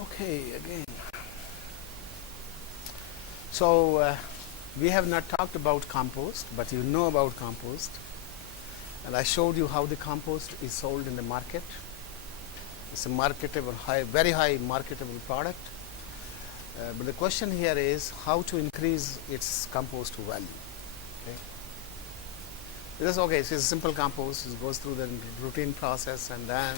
Okay, again. So we have not talked about compost, but you know about compost. And I showed you how the compost is sold in the market. It's a marketable, very high marketable product. But the question here is how to increase its compost value. Okay. Because okay, so it's a simple compost. It goes through the routine process, and then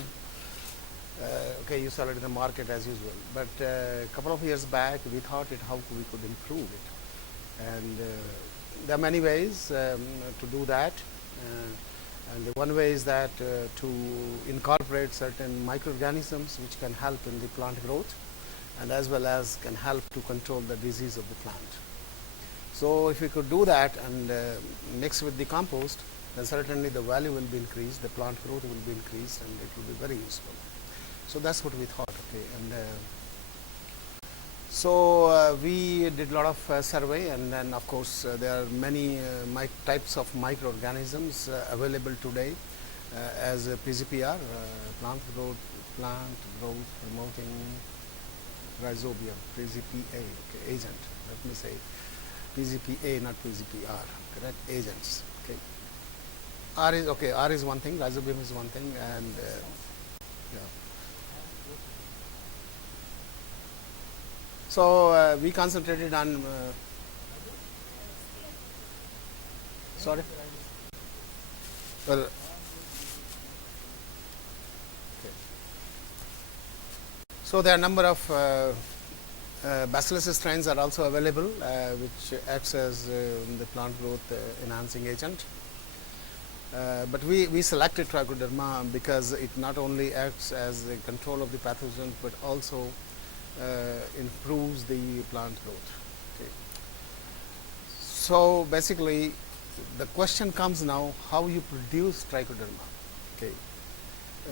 okay, you sell it in the market as usual. But a couple of years back, we thought how we could improve it, and there are many ways to do that. And the one way is that to incorporate certain microorganisms which can help in the plant growth, and as well as can help to control the disease of the plant. So if we could do that and mix with the compost, then certainly the value will be increased, the plant growth will be increased, and it will be very useful. So that's what we thought. Okay, and so we did a lot of survey, and then of course there are many types of microorganisms available today as a PGPR, plant growth promoting rhizobium, PGPA, okay, agent. Let me say PGPA, not PGPR, correct? Agents. Okay. R is one thing, rhizobium is one thing, and yeah. So we concentrated on. Sorry. Well. Okay. So there are a number of Bacillus strains are also available, which acts as the plant growth enhancing agent. But we selected Trichoderma because it not only acts as a control of the pathogen, but also improves the plant growth. Okay. So basically, the question comes now: how you produce Trichoderma? Okay.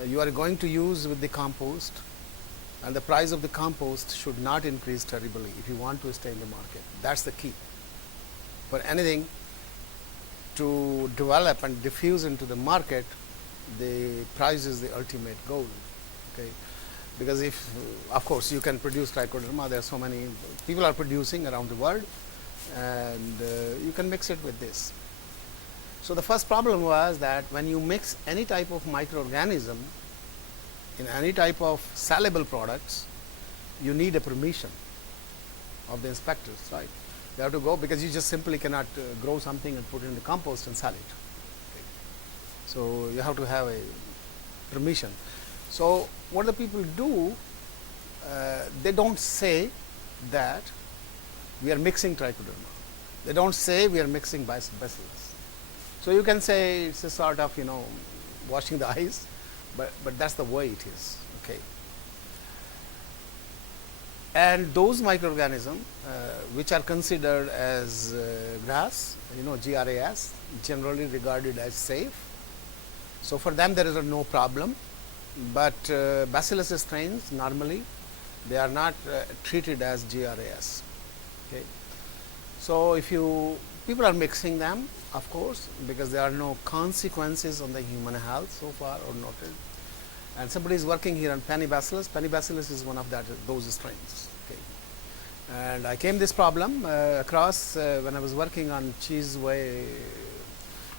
You are going to use with the compost, and the price of the compost should not increase terribly if you want to stay in the market. That's the key. For anything to develop and diffuse into the market, the price is the ultimate goal. Okay. Because if, of course, you can produce Trichoderma, there are so many people are producing around the world, and you can mix it with this. So the first problem was that when you mix any type of microorganism in any type of soluble products, you need a permission of the inspectors, right? They have to go, because you just simply cannot grow something and put it in the compost and sell it. Okay. So you have to have a permission. So what the people do, they don't say that we are mixing Trichoderma. They don't say we are mixing Bacillus. So you can say it's a sort of, washing the eyes, but that's the way it is. Okay. And those microorganisms which are considered as GRAS, GRAS, generally regarded as safe. So for them there is no problem. But Bacillus strains, normally they are not treated as GRAS. Okay. So if people are mixing them, of course, because there are no consequences on the human health so far or noted. And somebody is working here on Penibacillus. Penibacillus is one of those strains. Okay. And I came this problem across when I was working on cheese whey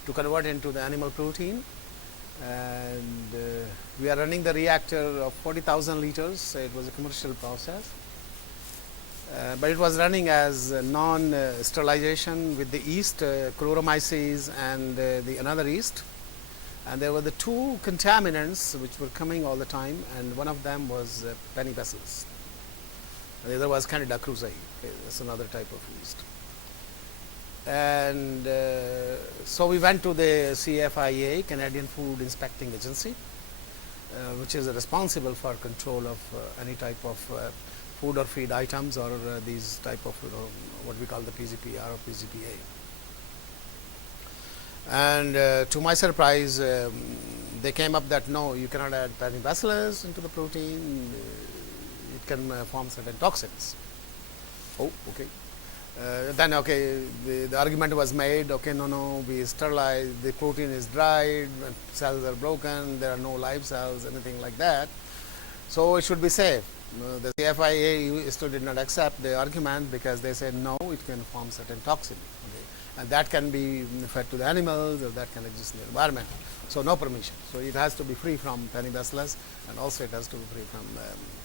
to convert into the animal protein. And we are running the reactor of 40,000 liters. It was a commercial process, but it was running as non-sterilization with the yeast, Chloromyces, and the another yeast. And there were the two contaminants which were coming all the time, and one of them was Penibacillus. The other was Candida krusei. Okay, that's another type of yeast. And so we went to the CFIA, Canadian Food Inspecting Agency, which is responsible for control of any type of food or feed items, or these type of what we call the PGPR or PGPA. And to my surprise, they came up that no, you cannot add Penibacillus into the protein. It can form certain toxins. Oh, okay. Then okay, the argument was made, okay, no, we sterilize, the protein is dried, cells are broken, there are no live cells, anything like that. So it should be safe. The CFIA still did not accept the argument because they said no, it can form certain toxin, okay, and that can be fed to the animals or that can exist in the environment. So no permission. So it has to be free from penibacillus and also it has to be free from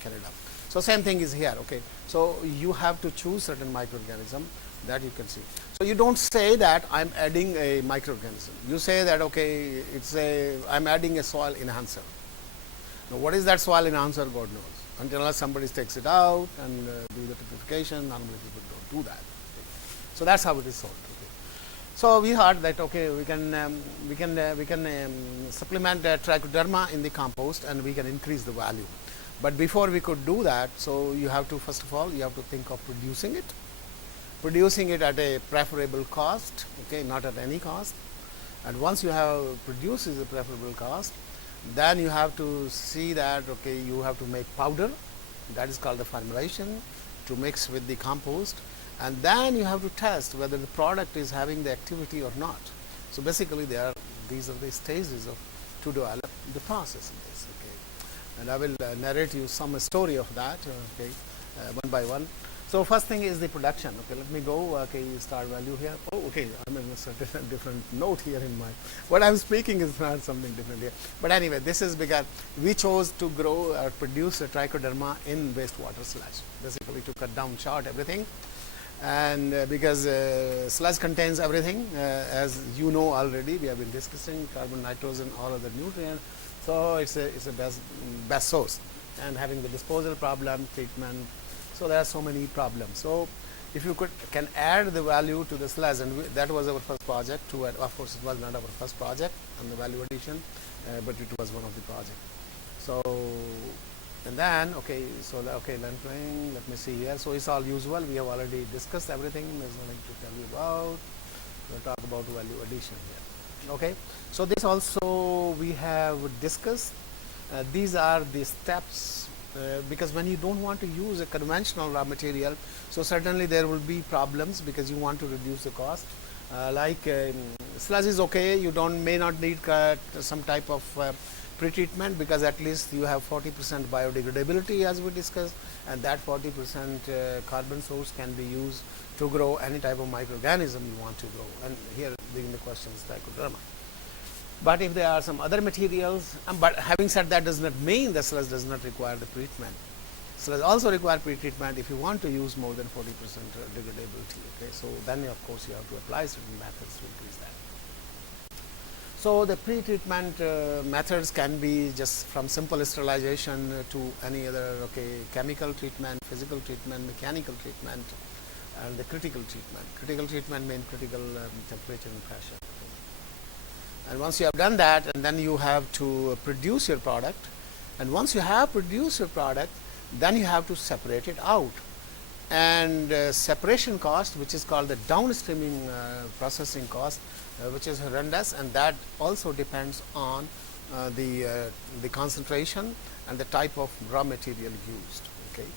Candida. So same thing is here. Okay, so you have to choose certain microorganism that you can see. So you don't say that I'm adding a microorganism. You say that okay, I'm adding a soil enhancer. Now what is that soil enhancer? God knows. Unless somebody takes it out and do the typification, normally people don't do that. Okay. So that's how it is sold. Okay. So we heard that okay, we can supplement Trichoderma in the compost and we can increase the value. But before we could do that, so you have to first of all you have to think of producing it at a preferable cost. Okay, not at any cost. And once you have produced at a preferable cost, then you have to see that okay, you have to make powder, that is called the formulation, to mix with the compost, and then you have to test whether the product is having the activity or not. So basically these are the stages of to develop the process in this. Okay, and I will narrate you some story of that. Okay, one by one. So first thing is the production. Okay, let me go. Okay, start value here. Oh, okay, I'm in a certain different note here in my. What I'm speaking is not something different here. But anyway, this is because we chose to grow or produce a Trichoderma in wastewater sludge, basically to cut down short everything. And because sludge contains everything, as you know already, we have been discussing carbon, nitrogen, all other nutrients. So it's a best source. And having the disposal problem, treatment. So there are so many problems. So if you can add the value to the sludge, and that was our first project. Of course, it was not our first project on the value addition, but it was one of the projects. So and then okay, so okay, let me see here. So it's all usual. We have already discussed everything. There's nothing to tell you about. We'll talk about value addition here. Okay. So this also we have discussed. These are the steps. Because when you don't want to use a conventional raw material, so certainly there will be problems because you want to reduce the cost. Sludge is okay, you may not need some type of pre-treatment because at least you have 40% biodegradability as we discussed, and that 40% carbon source can be used to grow any type of microorganism you want to grow. And here being the question is Trichoderma. But if there are some other materials, but having said that does not mean the sludge does not require the treatment. Sludge also require pre-treatment if you want to use more than 40% degradability. Okay, so then of course you have to apply certain methods to increase that. So the pre-treatment methods can be just from simple sterilization to any other chemical treatment, physical treatment, mechanical treatment, and the critical treatment. Critical treatment means critical temperature and pressure. And once you have done that, and then you have to produce your product, and once you have produced your product, then you have to separate it out. And separation cost, which is called the downstreaming processing cost, which is horrendous, and that also depends on the concentration and the type of raw material used. Okay.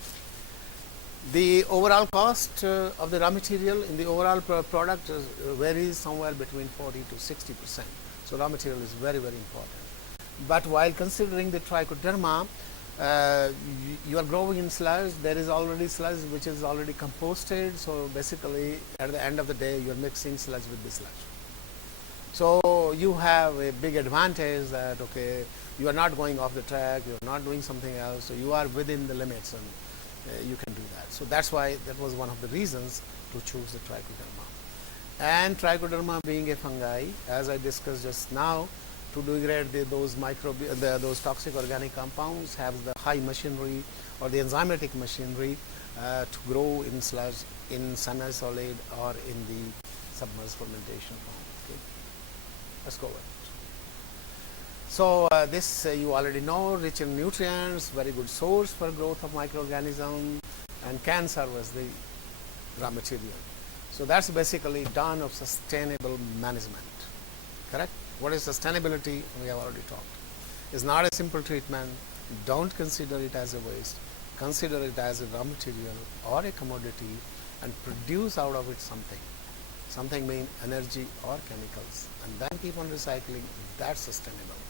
The overall cost of the raw material in the overall product varies somewhere between 40 to 60%. So raw material is very, very important. But while considering the Trichoderma, you are growing in sludge, there is already sludge which is already composted. So basically at the end of the day you are mixing sludge with the sludge. So you have a big advantage that okay, you are not going off the track, you are not doing something else, so you are within the limits and you can do that. So that's why that was one of the reasons to choose the Trichoderma. And Trichoderma being a fungi, as I discussed just now, to degrade those toxic organic compounds, have the high machinery or the enzymatic machinery to grow in sludge, in semi-solid, or in the submerged fermentation form. Okay. Let's go with it. So this you already know, rich in nutrients, very good source for growth of microorganisms, and can serve as the raw material. So that's basically done of sustainable management. Correct? What is sustainability? We have already talked. It's not a simple treatment. Don't consider it as a waste. Consider it as a raw material or a commodity and produce out of it something. Something means energy or chemicals, and then keep on recycling. That's sustainable.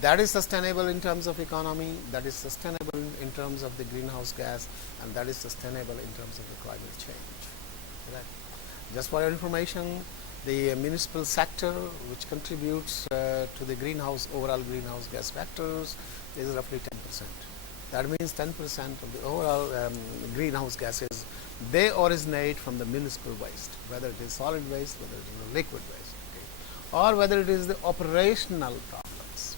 That is sustainable in terms of economy, that is sustainable in terms of the greenhouse gas, and that is sustainable in terms of the climate change. Right. Just for your information, the municipal sector, which contributes to the overall greenhouse gas factors, is roughly 10%. That means 10% of the overall greenhouse gases, they originate from the municipal waste, whether it is solid waste, whether it is liquid waste, okay, or whether it is the operational problems.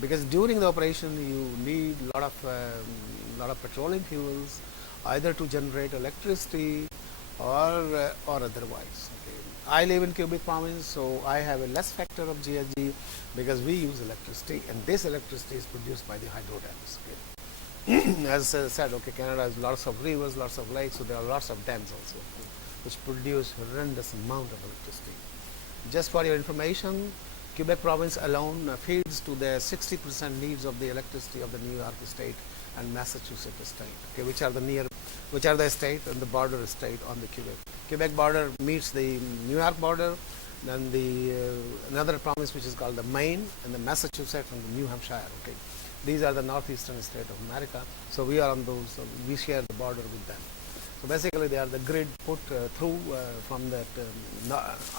Because during the operation, you need a lot of petroleum fuels, either to generate electricity or otherwise. Okay. I live in Quebec province, so I have a less factor of GHG because we use electricity, and this electricity is produced by the hydro dams. Okay. As I said, okay, Canada has lots of rivers, lots of lakes, so there are lots of dams also, which produce horrendous amount of electricity. Just for your information, Quebec province alone feeds to the 60% needs of the electricity of the New York state and Massachusetts state, okay, which are the state and the border state on the Quebec border meets the New York border, then the another province which is called the Maine, and the Massachusetts and the New Hampshire. Okay, these are the northeastern state of America. So we are on those. So we share the border with them. So basically, they are the grid put through from that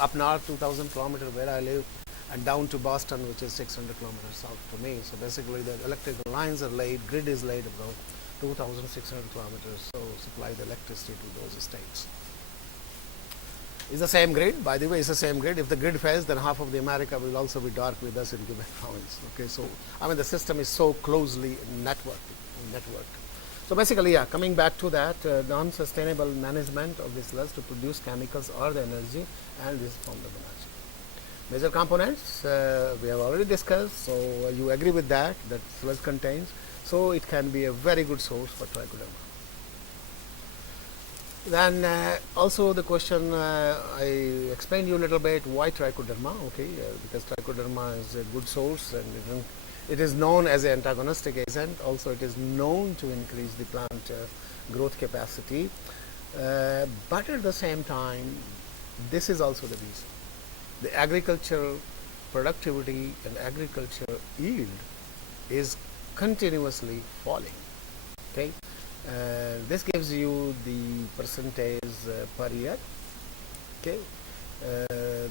up north 2,000 kilometers where I live, and down to Boston, which is 600 kilometers south to me. So basically, the electrical lines are laid, grid is laid about 2,600 kilometers, so supply the electricity to those states. It's the same grid, by the way, it's the same grid. If the grid fails, then half of the America will also be dark with us in Quebec province. Okay, so I mean the system is so closely networked. So basically, yeah, coming back to that, non-sustainable management of the sludge to produce chemicals or the energy and this form of energy. Major components we have already discussed, so you agree with that sludge contains, so it can be a very good source for trichoderma. Then also the question I explained you a little bit why trichoderma, okay, because trichoderma is a good source and it is known as an antagonistic agent. Also it is known to increase the plant growth capacity, but at the same time this is also the reason. The agricultural productivity and agricultural yield is continuously falling. Okay, this gives you the percentage per year. Okay,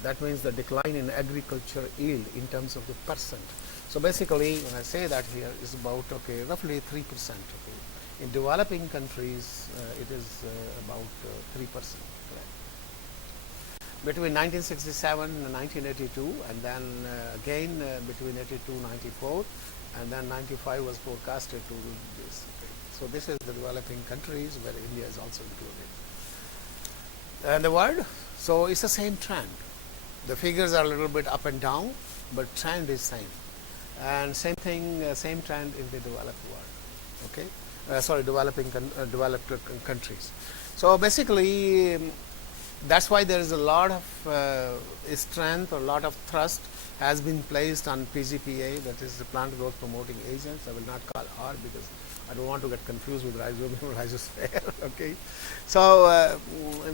that means the decline in agriculture yield in terms of the percent. So basically, when I say that here is about roughly 3%. Okay, in developing countries, it is about 3%. Between 1967 and 1982, and then again between 82 and 94, and then 95 was forecasted to do this. Okay. So this is the developing countries where India is also included. And the world, so it's the same trend. The figures are a little bit up and down, but trend is same. And same thing, same trend in the developed world. Okay, developed countries. So basically, that's why there is a lot of strength or a lot of thrust has been placed on PGPA, that is the plant growth promoting agents. I will not call R because I don't want to get confused with rhizobium or rhizosphere. Okay, so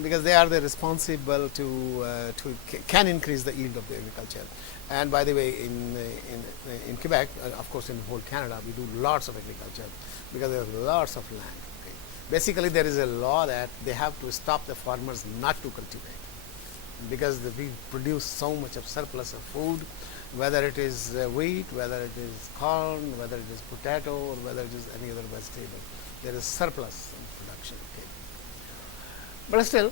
because they are the responsible to can increase the yield of the agriculture. And by the way, in Quebec, of course, in whole Canada, we do lots of agriculture because there is lots of land. Basically, there is a law that they have to stop the farmers not to cultivate because we produce so much of surplus of food, whether it is wheat, whether it is corn, whether it is potato, or whether it is any other vegetable. There is surplus in production. Okay. But still,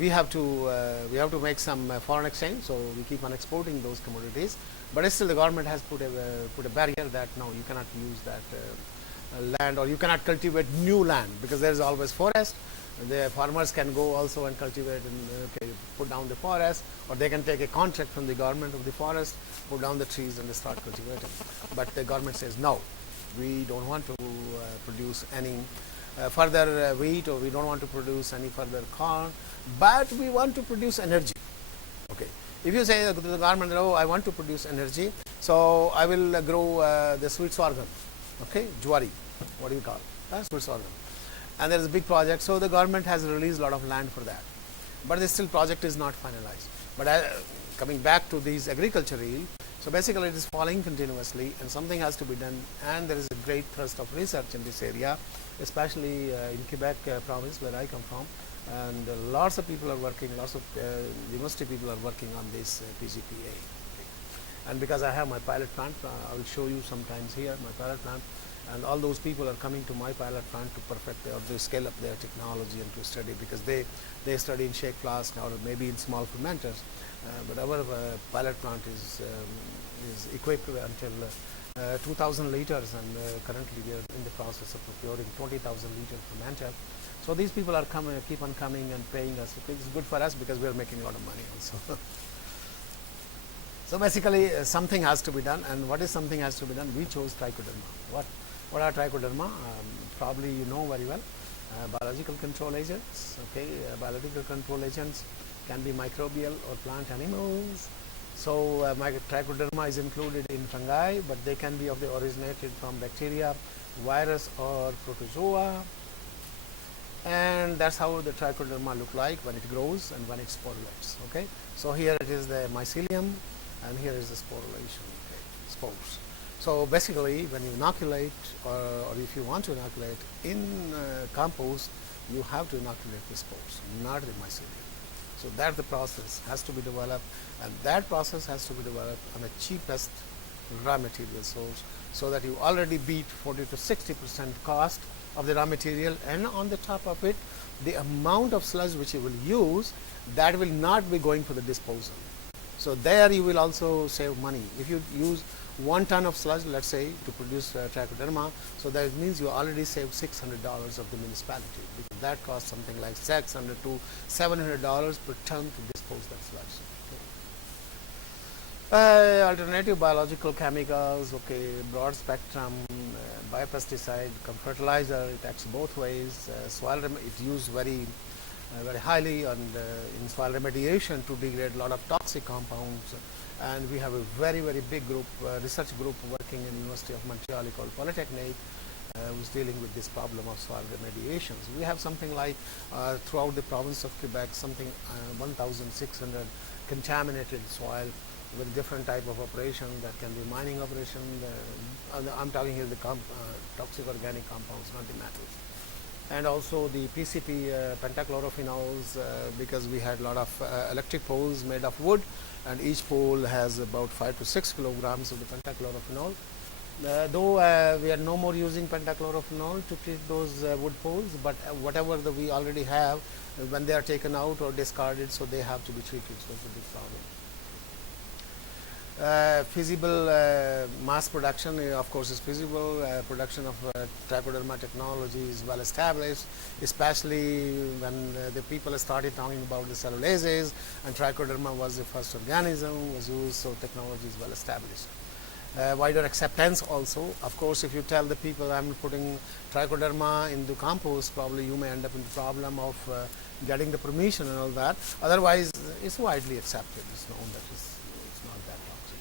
we have to make some foreign exchange, so we keep on exporting those commodities. But still, the government has put a barrier that no, you cannot use that. Land, or you cannot cultivate new land because there is always forest. The farmers can go also and cultivate and put down the forest, or they can take a contract from the government of the forest, put down the trees and they start cultivating. But the government says no, we don't want to produce any further wheat, or we don't want to produce any further corn, but we want to produce energy. Okay, if you say to the government, oh, I want to produce energy, so I will grow the sweet sorghum. Okay, Juari, what do you call it? Sweet sorghum. And there is a big project, so the government has released a lot of land for that. But the still project is not finalized. But coming back to these agriculture yield, So basically it is falling continuously and something has to be done, and there is a great thrust of research in this area, especially in Quebec province where I come from, and lots of people are working, lots of university people are working on this PGPA. And because I have my pilot plant, I will show you sometimes here my pilot plant, and all those people are coming to my pilot plant to perfect or to scale up their technology and to study, because they study in shake flask or maybe in small fermenters, but our pilot plant is equipped until 2,000 liters, and currently we are in the process of procuring 20,000 liter fermenter. So these people are keep on coming and paying us. It's good for us because we are making a lot of money also. So basically something has to be done, and what is something has to be done? We chose Trichoderma. What are Trichoderma? Probably you know very well. Biological control agents. Okay, biological control agents can be microbial or plant animals. So Trichoderma is included in fungi, but they can be originated from bacteria, virus, or protozoa. And that's how the Trichoderma look like when it grows and when it sporulates. Okay, so here it is the mycelium, and here is the sporulation, okay, spores. So basically when you inoculate or if you want to inoculate in compost, you have to inoculate the spores, not the mycelium. So that the process has to be developed, and that process has to be developed on the cheapest raw material source, so that you already beat 40 to 60% cost of the raw material, and on the top of it the amount of sludge which you will use, that will not be going for the disposal. So there you will also save money. If you use 1 ton of sludge, let's say, to produce Trichoderma, so that means you already save $600 of the municipality, because that costs something like $600 to $700 per ton to dispose that sludge. Okay. Alternative biological chemicals, okay, broad spectrum, biopesticide, fertilizer, it acts both ways. Soil it used very highly and in soil remediation to degrade a lot of toxic compounds, and we have a very big group, research group working in University of Montreal called Polytechnique, who's dealing with this problem of soil remediations. We have something like throughout the province of Quebec, something 1,600 contaminated soil with different type of operation. That can be mining operation. I'm talking here the toxic organic compounds, not the metals. And also the PCP pentachlorophenols, because we had a lot of electric poles made of wood, and each pole has about 5 to 6 kilograms of the pentachlorophenol. Though we are no more using pentachlorophenol to treat those wood poles, but whatever we already have, when they are taken out or discarded, so they have to be treated. So it's a big problem. Feasible mass production, of course, is feasible. Production of Trichoderma technology is well established, especially when the people started talking about the cellulases, and Trichoderma was the first organism was used, so technology is well established. Wider acceptance also. Of course, if you tell the people I'm putting Trichoderma into compost, probably you may end up in the problem of getting the permission and all that. Otherwise, it's widely accepted. It's known that it's not that toxic.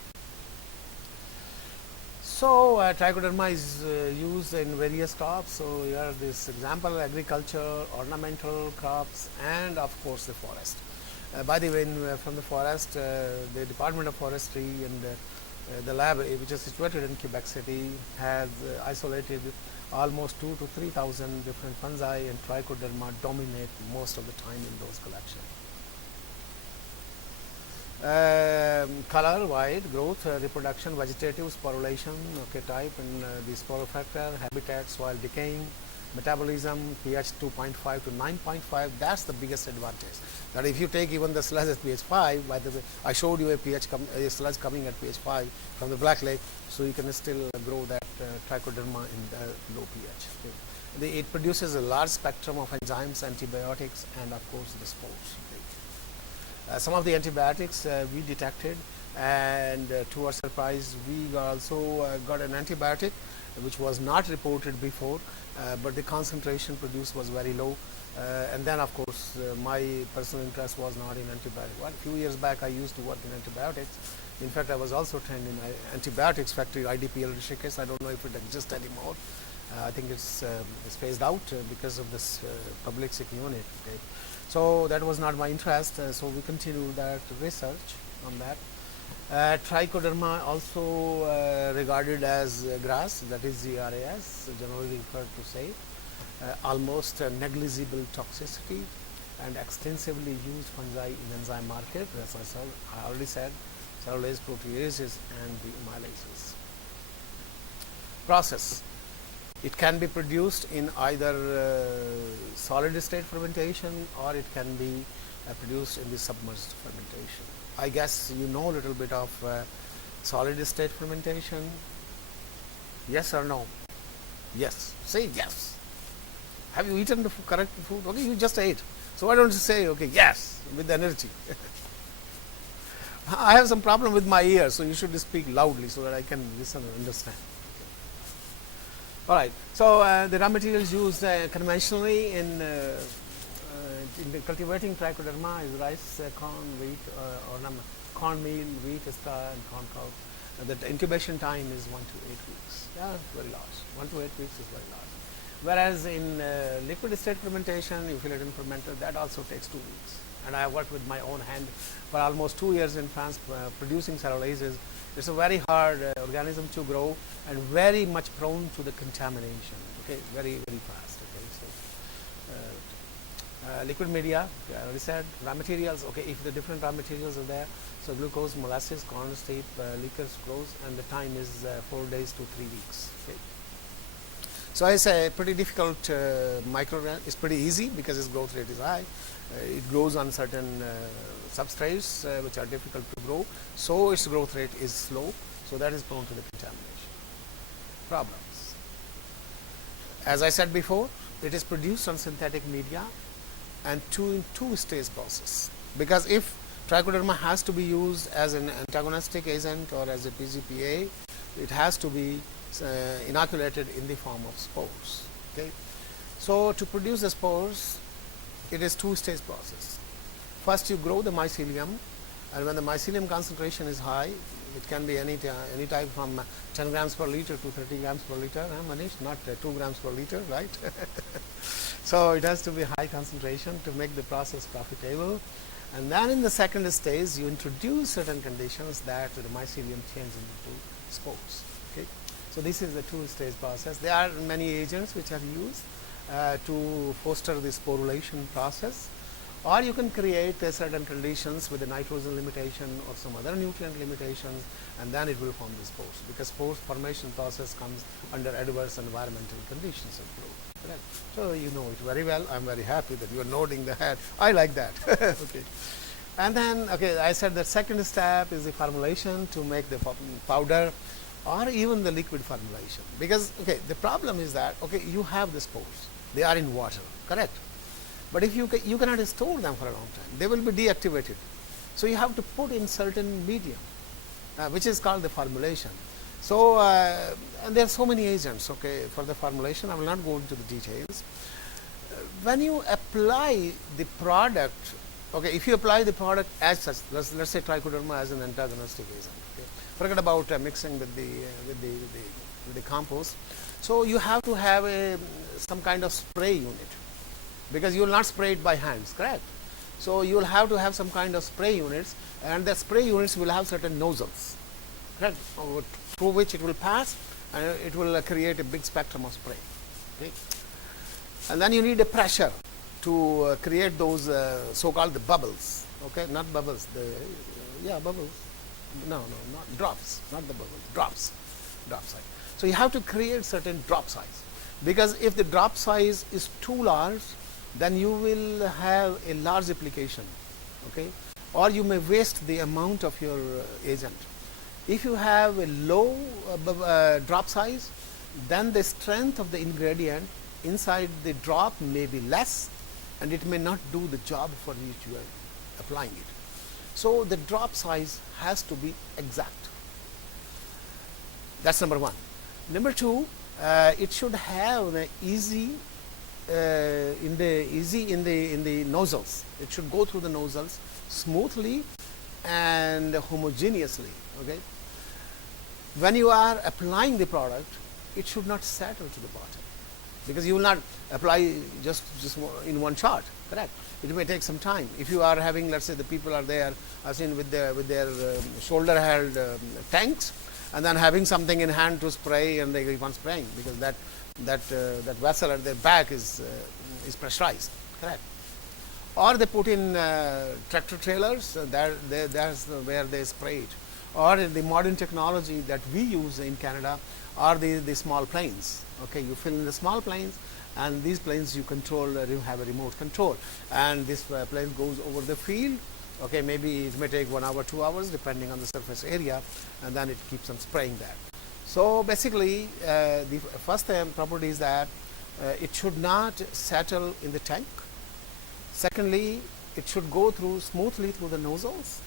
So Trichoderma is used in various crops. So here this example: agriculture, ornamental crops, and of course the forest. By the way, from the forest, the Department of Forestry and the lab, which is situated in Quebec City, has isolated almost 2,000 to 3,000 different fungi, and Trichoderma dominate most of the time in those collections. Color, white, growth, reproduction, vegetative, sporulation, okay, type, and the spore factor, habitat, soil decaying, metabolism, pH 2.5 to 9.5. That's the biggest advantage. That if you take even the sludge at pH 5, by the way, I showed you a sludge coming at pH 5 from the Black Lake, so you can still grow that Trichoderma in the low pH. Okay. It produces a large spectrum of enzymes, antibiotics, and of course the spores. Okay. Some of the antibiotics we detected, and to our surprise, we also got an antibiotic which was not reported before, but the concentration produced was very low. And then, of course, my personal interest was not in antibiotics. Well, a few years back, I used to work in antibiotics. In fact, I was also trained in antibiotics factory, IDPL Rishikesh. I don't know if it exists anymore. I think it's phased out because of this public sick unit. Okay. So that was not my interest. So we continued that research on that. Trichoderma also regarded as grass, that is GRAS, generally referred to say, almost negligible toxicity and extensively used fungi in enzyme market. As I already said, cellulase, proteases, and the amylases. Process. It can be produced in either solid state fermentation, or it can be produced in the submerged fermentation. I guess you know a little bit of solid state fermentation. Yes or no? Yes. Say yes. Have you eaten the correct food? Okay, you just ate. So why don't you say, okay, yes, with energy. I have some problem with my ears, so you should speak loudly so that I can listen and understand. All right. So the raw materials used conventionally in cultivating Trichoderma is rice, corn, wheat, cornmeal, wheat, and corn cob. The incubation time is 1 to 8 weeks. Yeah, very large. 1 to 8 weeks is very large. Whereas in liquid state fermentation, if you let in fermenter, that also takes 2 weeks. And I have worked with my own hand for almost 2 years in France producing cellulases. It's a very hard organism to grow and very much prone to the contamination. Okay, very, very fast. Okay, so liquid media, I already said, raw materials. Okay, if the different raw materials are there, so glucose, molasses, corn steep, liquor, sucrose, and the time is 4 days to 3 weeks. Okay. So it's a pretty difficult microorganism. It's pretty easy because its growth rate is high. It grows on certain substrates which are difficult to grow, so its growth rate is slow, so that is prone to the contamination. Problems. As I said before, it is produced on synthetic media and two-stage process, because if Trichoderma has to be used as an antagonistic agent or as a PGPA, it has to be inoculated in the form of spores. Okay, so to produce the spores, it is two-stage process. First, you grow the mycelium, and when the mycelium concentration is high, it can be any type from 10 grams per liter to 30 grams per liter. Manish, not 2 grams per liter, right? So it has to be high concentration to make the process profitable. And then in the second stage, you introduce certain conditions that the mycelium changes into spores. Okay, so this is the two-stage process. There are many agents which are used to foster the sporulation process, or you can create certain conditions with the nitrogen limitation or some other nutrient limitations, and then it will form the spores, because spore formation process comes under adverse environmental conditions of growth. Correct? So you know it very well. I'm very happy that you are nodding the head. I like that. Okay. And then, okay, I said the second step is the formulation to make the powder or even the liquid formulation, because okay, the problem is that okay, you have the spores, they are in water, correct? But if you cannot store them for a long time, they will be deactivated. So you have to put in certain medium, which is called the formulation. So and there are so many agents, okay, for the formulation. I will not go into the details. When you apply the product, okay, if you apply the product as such, let's say Trichoderma as an antagonistic agent. Okay, forget about mixing with the compost. So you have to have some kind of spray unit, because you will not spray it by hands, correct? So you will have to have some kind of spray units, and the spray units will have certain nozzles, correct, through which it will pass, and it will create a big spectrum of spray. Okay? And then you need a pressure to create those so-called the bubbles. Okay, not bubbles. Bubbles. No, not drops. Not the bubbles. Drops. Drop size. So you have to create certain drop size, because if the drop size is too large, then you will have a large application, okay, or you may waste the amount of your agent. If you have a low drop size, then the strength of the ingredient inside the drop may be less, and it may not do the job for which you are applying it. So the drop size has to be exact. That's number one. Number two, it should have an easy in the nozzles. It should go through the nozzles smoothly and homogeneously. Okay. When you are applying the product, it should not settle to the bottom. because you will not apply just in one shot, correct? It may take some time. If you are having, let's say the people are there, I've seen with their shoulder held tanks, and then having something in hand to spray, and they keep on spraying because that vessel at their back is pressurized, correct? Or they put in tractor trailers, that's where they spray it. Or the modern technology that we use in Canada are the small planes. Okay, you fill in the small planes, and these planes you control, you have a remote control, and this plane goes over the field. Okay, maybe it may take 1 hour, 2 hours depending on the surface area, and then it keeps on spraying that. So basically, the first property is that it should not settle in the tank. Secondly, it should go through smoothly through the nozzles.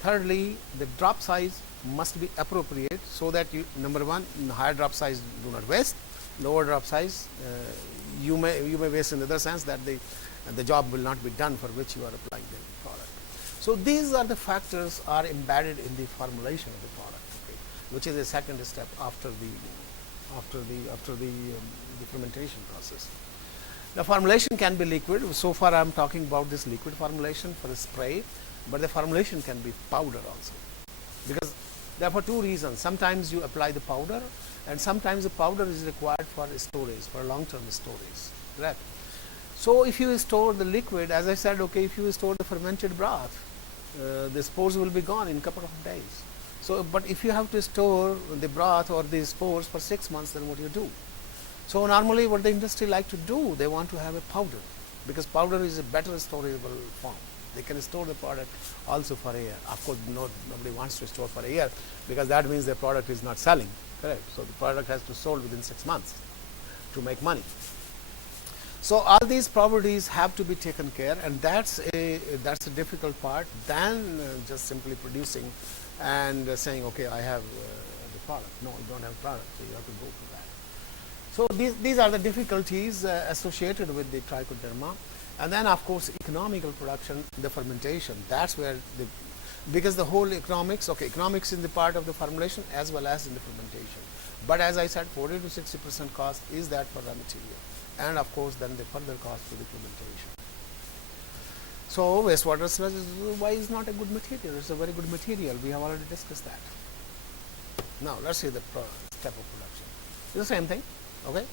Thirdly, the drop size must be appropriate, so that you, number one, higher drop size do not waste. Lower drop size you may waste in the other sense that the job will not be done for which you are applying the product. So these are the factors are embedded in the formulation of the product, okay, which is a second step after the fermentation process. The formulation can be liquid. So far I am talking about this liquid formulation for a spray, but the formulation can be powder also, because there are for two reasons. Sometimes you apply the powder, and sometimes the powder is required for storage, for long-term storage, right? So if you store the liquid, as I said, okay, if you store the fermented broth, the spores will be gone in a couple of days. So, but if you have to store the broth or the spores for 6 months, then what do you do? So normally what the industry like to do, they want to have a powder, because powder is a better storable form. They can store the product also for a year. Of course, nobody wants to store for a year, because that means the product is not selling, correct? So the product has to be sold within 6 months to make money. So all these properties have to be taken care, and that's a difficult part than just simply producing and saying, okay, I have the product. No, you don't have product, so you have to go for that. So these are the difficulties associated with the trichoderma. And then of course economical production, the fermentation, that's where because the whole economics in the part of the formulation as well as in the fermentation. But as I said, 40 to 60% cost is that for raw material, and of course then the further cost for the fermentation. So wastewater sludge why is not a good material? It's a very good material. We have already discussed that. Now let's see the step of production. It's the same thing. Okay,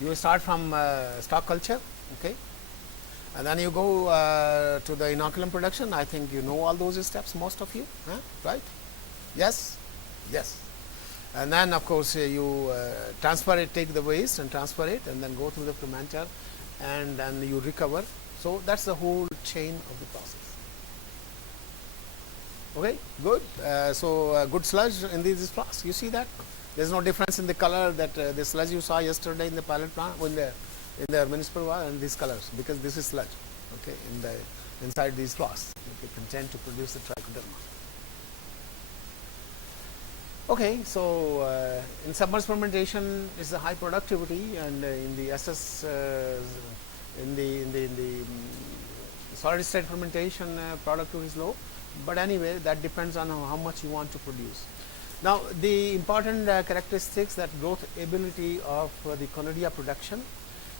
you will start from stock culture, okay, and then you go to the inoculum production. I think you know all those steps, most of you, right? Yes, yes. And then of course you transfer it, take the waste and transfer it, and then go through the fermenter, and then you recover. So that's the whole chain of the process. Okay, good. So good sludge in this flask. You see that? There's no difference in the color that the sludge you saw yesterday in the pilot plant, in the municipal water, and these colors, because this is sludge, okay, inside these flasks, okay, content to produce the trichoderma. Okay, so in submerged fermentation is the high productivity, and in the SS, in the solid state fermentation, productivity is low. But anyway, that depends on how much you want to produce. Now, the important characteristics, that growth ability of the conidia production.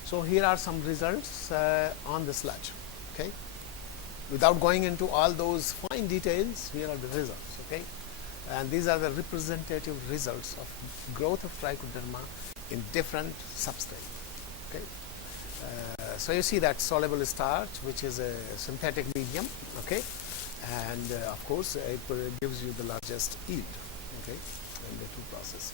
So here are some results on the sludge. Okay, without going into all those fine details, here are the results. Okay, and these are the representative results of growth of trichoderma in different substrates. Okay, so you see that soluble starch, which is a synthetic medium. Okay, and of course it gives you the largest yield. Okay, in the two process.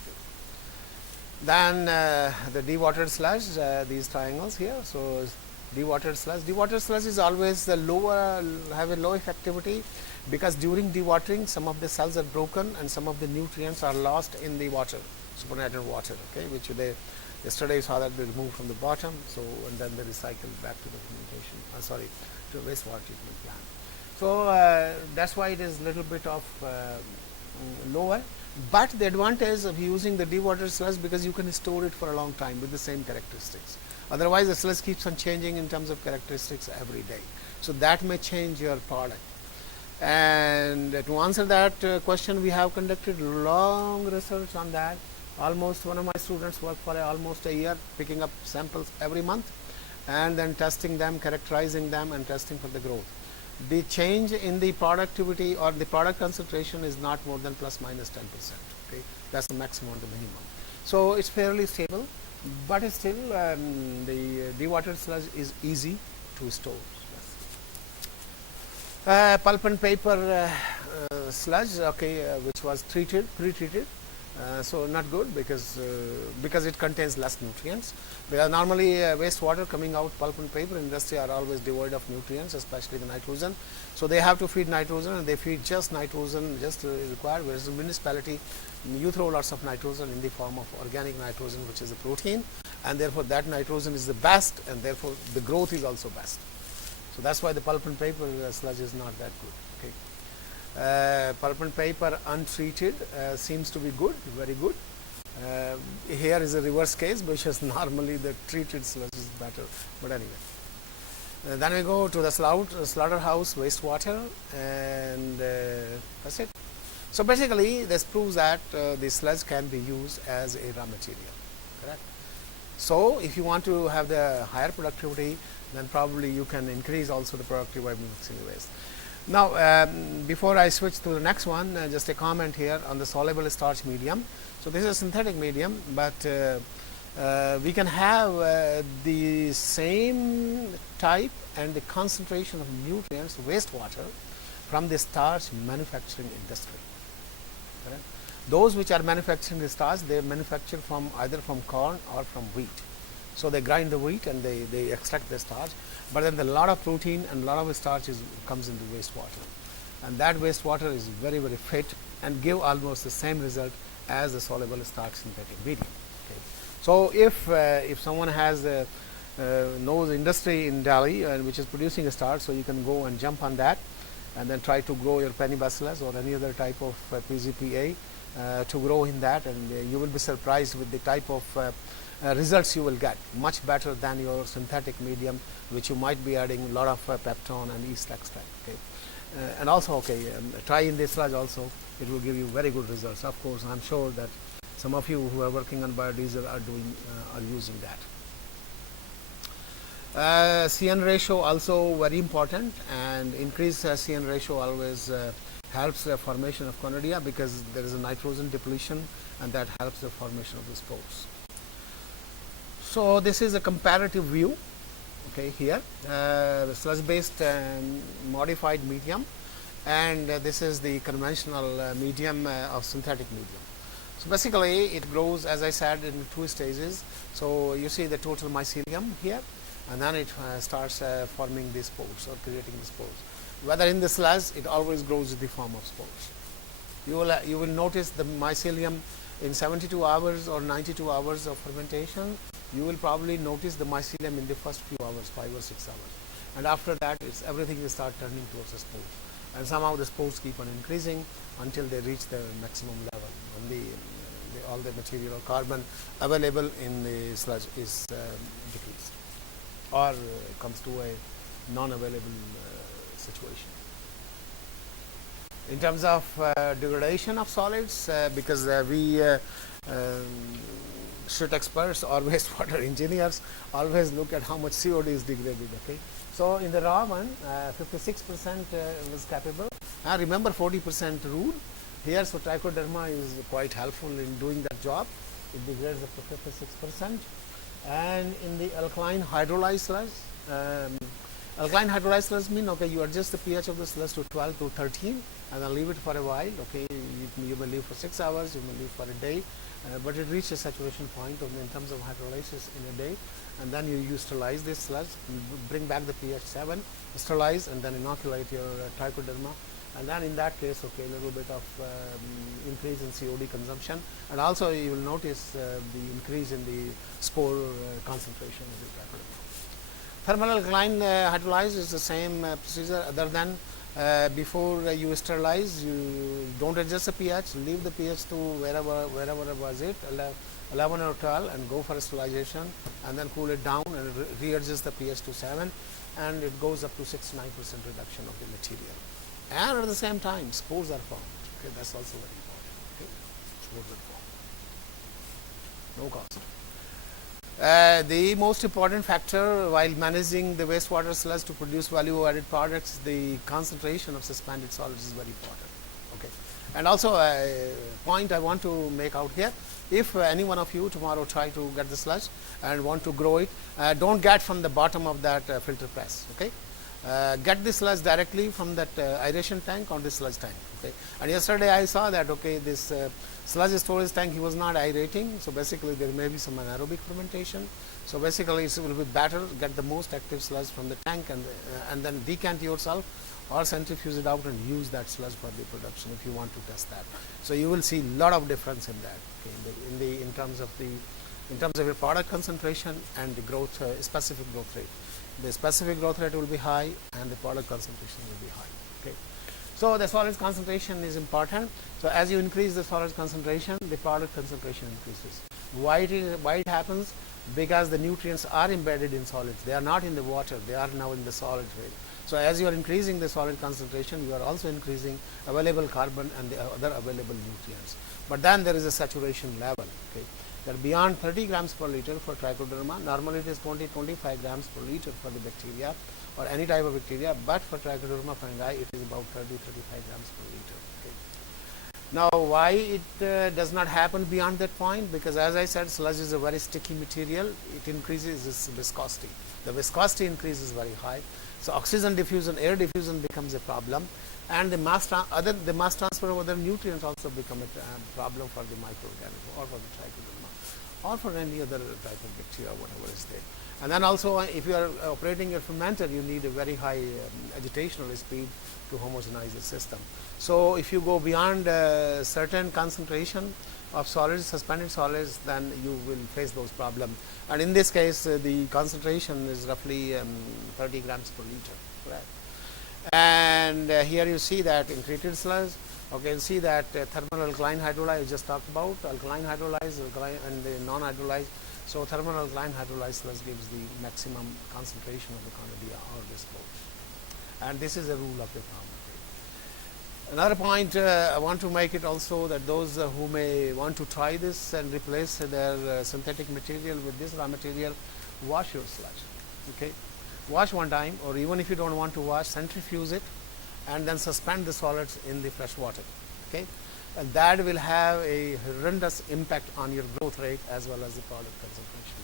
Then the dewatered sludge, these triangles here. So dewatered sludge is always the lower, have a low effectivity, because during dewatering some of the cells are broken and some of the nutrients are lost in the water, supernatant water. Okay, which they yesterday you saw that they removed from the bottom. So and then they recycle back to the fermentation. To wastewater treatment plant. So that's why it is a little bit of lower. But the advantage of using the dewatered sludge, because you can store it for a long time with the same characteristics. Otherwise, the sludge keeps on changing in terms of characteristics every day. So that may change your product. And to answer that question, we have conducted long research on that. Almost one of my students worked for almost a year, picking up samples every month and then testing them, characterizing them, and testing for the growth. The change in the productivity or the product concentration is not more than plus minus 10%. Okay, that's the maximum or the minimum. So it's fairly stable, but it's still the dewatered sludge is easy to store. Pulp and paper sludge, okay, which was pre-treated. So not good because it contains less nutrients. Because normally wastewater coming out, pulp and paper industry are always devoid of nutrients, especially the nitrogen. So they have to feed nitrogen, and they feed just nitrogen, just required. Whereas in municipality, you throw lots of nitrogen in the form of organic nitrogen, which is a protein, and therefore that nitrogen is the best, and therefore the growth is also best. So that's why the pulp and paper sludge is not that good. Okay. Pulp and paper untreated seems to be good, very good. Here is a reverse case, because normally the treated sludge is better. But anyway, then we go to the slaughterhouse wastewater, and that's it. So basically, this proves that the sludge can be used as a raw material. Correct. So if you want to have the higher productivity, then probably you can increase also the productivity by mixing the waste. Now, before I switch to the next one, just a comment here on the soluble starch medium. So this is a synthetic medium, but we can have the same type and the concentration of nutrients, wastewater, from the starch manufacturing industry. Correct? Those which are manufacturing the starch, they manufacture from either from corn or from wheat. So they grind the wheat and they extract the starch, but then a lot of protein and a lot of starch comes into wastewater, and that wastewater is very, very fit and give almost the same result as the soluble starch synthetic medium. Okay. So if someone has knows industry in Delhi which is producing a starch, so you can go and jump on that and then try to grow your penibacillus or any other type of PZPA to grow in that, and you will be surprised with the type of results you will get, much better than your synthetic medium, which you might be adding a lot of peptone and yeast extract. Okay. And also, okay, try in this sludge also, it will give you very good results. Of course, I'm sure that some of you who are working on biodiesel are using that. CN ratio also very important, and increased CN ratio always helps the formation of conidia, because there is a nitrogen depletion, and that helps the formation of the spores. So this is a comparative view. Okay, here the sludge-based modified medium, and this is the conventional medium of synthetic medium. So basically, it grows, as I said, in 2 stages. So you see the total mycelium here, and then it starts forming the spores or creating the spores. Whether in the sludge, it always grows in the form of spores. You will notice the mycelium in 72 hours or 92 hours of fermentation. You will probably notice the mycelium in the first few hours, 5 or 6 hours, and after that, everything will start turning towards a spore, and somehow the spores keep on increasing until they reach the maximum level, when all the material or carbon available in the sludge is decreased or comes to a non-available situation. In terms of degradation of solids, because we shit experts or wastewater engineers always look at how much COD is degraded. Okay, so in the raw one, 56% was capable. Remember 40% rule here, so Trichoderma is quite helpful in doing that job. It degrades up to 56%. And in the alkaline hydrolyzed sludge, alkaline hydrolyzed sludge mean, okay, you adjust the pH of the sludge to 12 to 13 and then leave it for a while. Okay, you may leave for 6 hours, you may leave for a day, but it reaches a saturation point in terms of hydrolysis in a day, and then you sterilize this sludge, bring back the pH 7, sterilize, and then inoculate your Trichoderma, and then in that case, okay, a little bit of increase in COD consumption, and also you will notice the increase in the spore concentration of the Trichoderma. Thermal alkaline hydrolyze is the same procedure, other than before you sterilize, you don't adjust the pH, leave the pH to wherever was it, 11 or 12, and go for sterilization, and then cool it down and readjust the pH to 7, and it goes up to 6 to 9% reduction of the material. And at the same time, spores are formed. Okay, that's also very important. Okay, spores are formed. no cost. The most important factor while managing the wastewater sludge to produce value-added products, the concentration of suspended solids is very important. Okay, and also a point I want to make out here: if any one of you tomorrow try to get the sludge and want to grow it, don't get from the bottom of that filter press. Okay, get the sludge directly from that aeration tank or the sludge tank. Okay, and yesterday I saw that this sludge storage tank, he was not aerating, so basically there may be some anaerobic fermentation. So basically it will be better get the most active sludge from the tank and then decant yourself or centrifuge it out and use that sludge for the production if you want to test that. So you will see a lot of difference in that, okay, in terms of your product concentration and the growth specific growth rate. The specific growth rate will be high and the product concentration will be high. Okay. So the solids concentration is important. So as you increase the solids concentration, the product concentration increases. Why it happens? Because the nutrients are embedded in solids. They are not in the water. They are now in the solid phase. So as you are increasing the solid concentration, you are also increasing available carbon and the other available nutrients. But then there is a saturation level. Okay, that beyond 30 grams per liter for Trichoderma. Normally it is 20-25 grams per liter for the bacteria or any type of bacteria, but for Trichoderma fungi it is about 30-35 grams per liter. Okay. Now why it does not happen beyond that point? Because as I said, sludge is a very sticky material. It increases its viscosity. The viscosity increase is very high. So oxygen diffusion, air diffusion becomes a problem, and the mass transfer of other nutrients also become a problem for the microorganism or for the Trichoderma or for any other type of bacteria, whatever is there. And then also if you are operating your fermenter, you need a very high agitational speed to homogenize the system. So if you go beyond a certain concentration of solids, suspended solids, then you will face those problems. And in this case, the concentration is roughly 30 grams per liter. Correct. And here you see that in treated sludge, okay, you see that thermal alkaline hydrolyzed, just talked about alkaline hydrolyzed, alkaline and non-hydrolyzed. So thermal alkaline hydrolyzed sludge gives the maximum concentration of the contd or this flow. And this is a rule of the farm. Another point I want to make it also that those who may want to try this and replace their synthetic material with this raw material, wash your sludge. Okay, wash one time, or even if you don't want to wash, centrifuge it and then suspend the solids in the fresh water. Okay, and that will have a horrendous impact on your growth rate as well as the product concentration.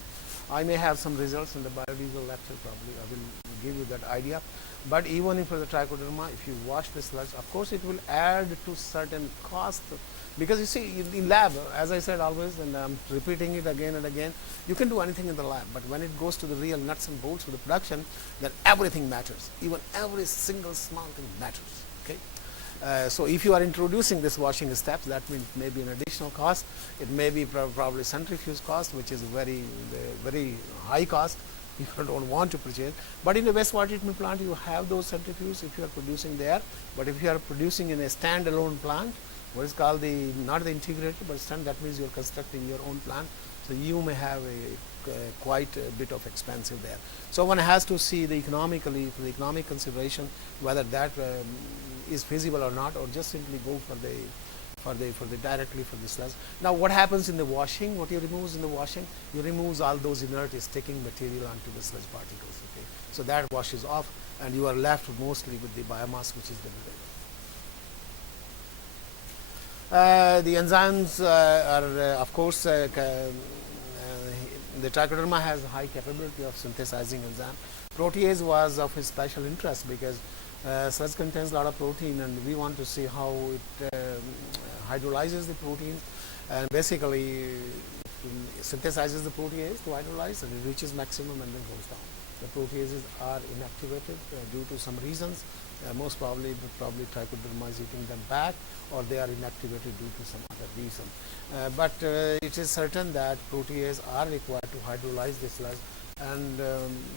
I may have some results in the biodiesel lecture, probably I will give you that idea. But even for the Trichoderma, if you wash the sludge, of course it will add to certain cost, because you see in lab, as I said always, and I'm repeating it again and again, you can do anything in the lab, but when it goes to the real nuts and bolts of the production, then everything matters. Even every single small thing matters. Okay. So if you are introducing this washing steps, that means it may be an additional cost. It may be probably centrifuge cost, which is very high cost. You don't want to purchase, but in the wastewater treatment plant you have those centrifuges if you are producing there. But if you are producing in a standalone plant, what is called not the integrated but that means you are constructing your own plant, so you may have quite a bit of expensive there. So one has to see the economic consideration whether that is feasible or not, or just simply go for the directly for the sludge. Now what happens in the washing? What you remove in the washing? You remove all those inert sticking material onto the sludge particles. Okay, so that washes off, and you are left mostly with the biomass, which is the the enzymes are of course the Trichoderma has high capability of synthesizing enzyme. Protease was of special interest because sludge contains a lot of protein, and we want to see how it hydrolyzes the protein, and basically synthesizes the protease to hydrolyze, and it reaches maximum and then goes down. The proteases are inactivated due to some reasons. Most probably Trichoderma is eating them back, or they are inactivated due to some other reason. But it is certain that proteases are required to hydrolyze the sludge, and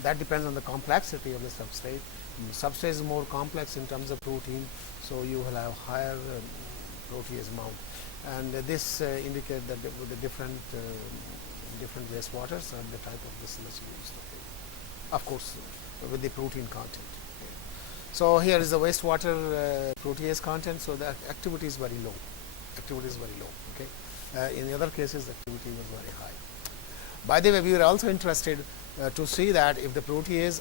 that depends on the complexity of the substrate. The substrate is more complex in terms of protein, so you will have higher protease amount, and this indicates that the different wastewaters and the type of the sludge used. Okay. Of course, with the protein content. Okay. So here is the wastewater protease content. So the activity is very low. Okay. In the other cases, the activity was very high. By the way, we were also interested to see that if the protease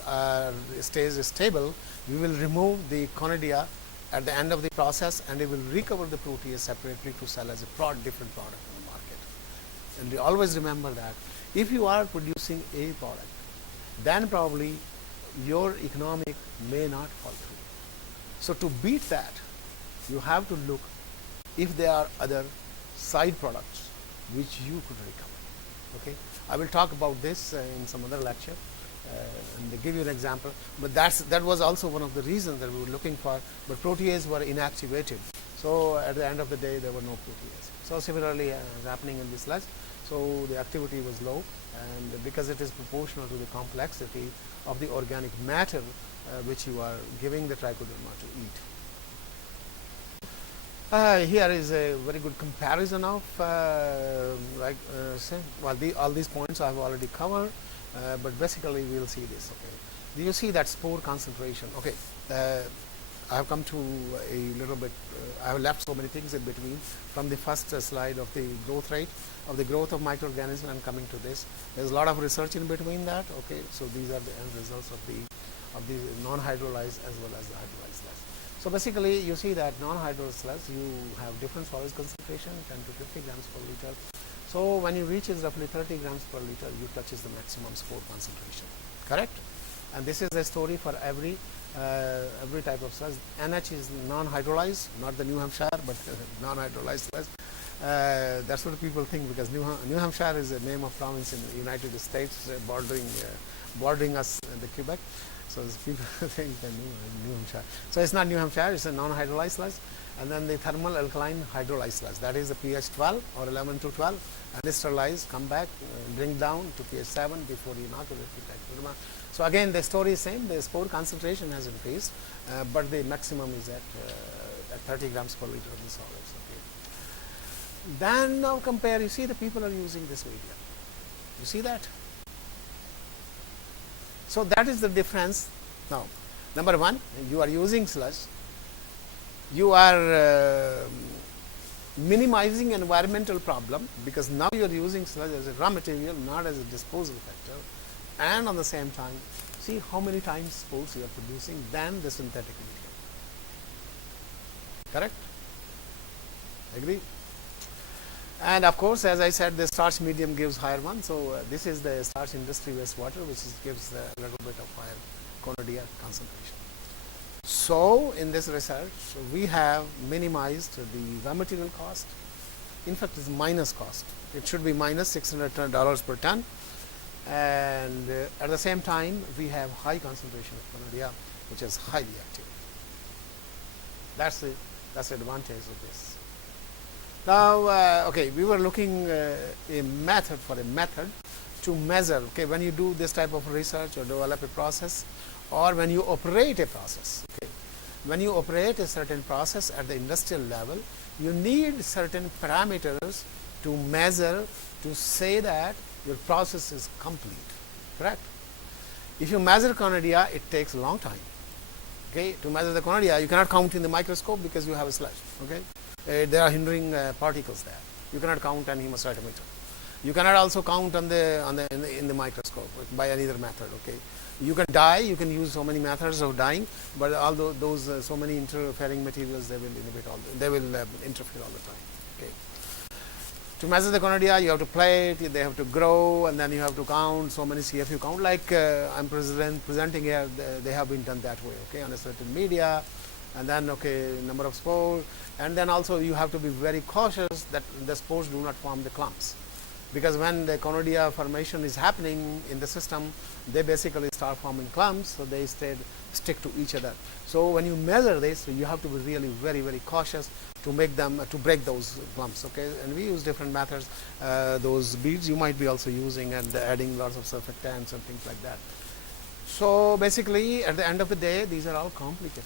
stays stable, we will remove the conidia at the end of the process, and we will recover the protease separately to sell as a different product in the market. And we always remember that if you are producing a product, then probably your economic may not fall through. So to beat that, you have to look if there are other side products which you could recover. Okay, I will talk about this in some other lecture and give you an example. But that was also one of the reasons that we were looking for. But proteases were inactivated, so at the end of the day there were no proteases. So similarly is happening in this sludge. So the activity was low, and because it is proportional to the complexity of the organic matter which you are giving the trichoderma to eat. Here is a very good comparison of all these points I have already covered, but basically we will see this. Okay, do you see that spore concentration? Okay, I have come to a little bit. I have left so many things in between from the first slide of the growth rate of the growth of microorganisms and coming to this. There is a lot of research in between that. Okay, so these are the end results of the non-hydrolyzed as well as the hydrolyzed sludge. So basically, you see that non-hydrolyzed sludge, you have different solids concentration, 10 to 50 grams per liter. So when you reach roughly 30 grams per liter, you touches the maximum spore concentration. Correct? And this is a story for every type of sludge. NH is non-hydrolyzed, not the New Hampshire, but non-hydrolyzed sludge. That's what people think, because New Hampshire is a name of province in the United States, bordering us the Quebec. So people think that New Hampshire. So it's not New Hampshire, it's a non-hydrolyzed sludge. And then the thermal alkaline hydrolyzed sludge, that is the pH 12 or 11 to 12, and sterilize, come back, bring down to pH 7 before you inoculate the trichoderma. So again, the story is same. The spore concentration has increased, but the maximum is at 30 grams per liter of the solids. Okay. Then now compare. You see the people are using this media. You see that? So that is the difference. Now, number one, you are using sludge. You are minimizing environmental problem, because now you are using sludge as a raw material, not as a disposal factor. And on the same time, see how many times spores you are producing than the synthetic medium. Correct? Agree? And of course, as I said, the starch medium gives higher one. So this is the starch industry wastewater, which gives a little bit of higher contd concentration. So in this research, we have minimized the raw material cost. In fact, it's minus cost. It should be minus $600 per ton. And at the same time, we have high concentration of contd, which is highly active. That's the advantage of this. Now, okay, we were looking a method to measure. Okay, when you do this type of research or develop a process, or when you operate a process. Okay, when you operate a certain process at the industrial level, you need certain parameters to measure to say that your process is complete. Correct? If you measure conidia, it takes a long time. Okay, to measure the conidia, you cannot count in the microscope because you have a sludge. Okay. There are hindering particles there. You cannot count on hemocytometer. You cannot also count in the microscope by any other method. Okay, you can dye. You can use so many methods of dyeing, but although those so many interfering materials, they will interfere all the time. Okay. To measure the conidia, you have to plate. They have to grow, and then you have to count so many CFU count. Like I'm presenting here, they have been done that way. Okay, on a certain media. And then, okay, number of spores, and then also you have to be very cautious that the spores do not form the clumps, because when the conidia formation is happening in the system, they basically start forming clumps, so they stick to each other. So when you measure this, you have to be really very, very cautious to make them to break those clumps. Okay, and we use different methods. Those beads you might be also using, and adding lots of surfactants and things like that. So basically, at the end of the day, these are all complicated.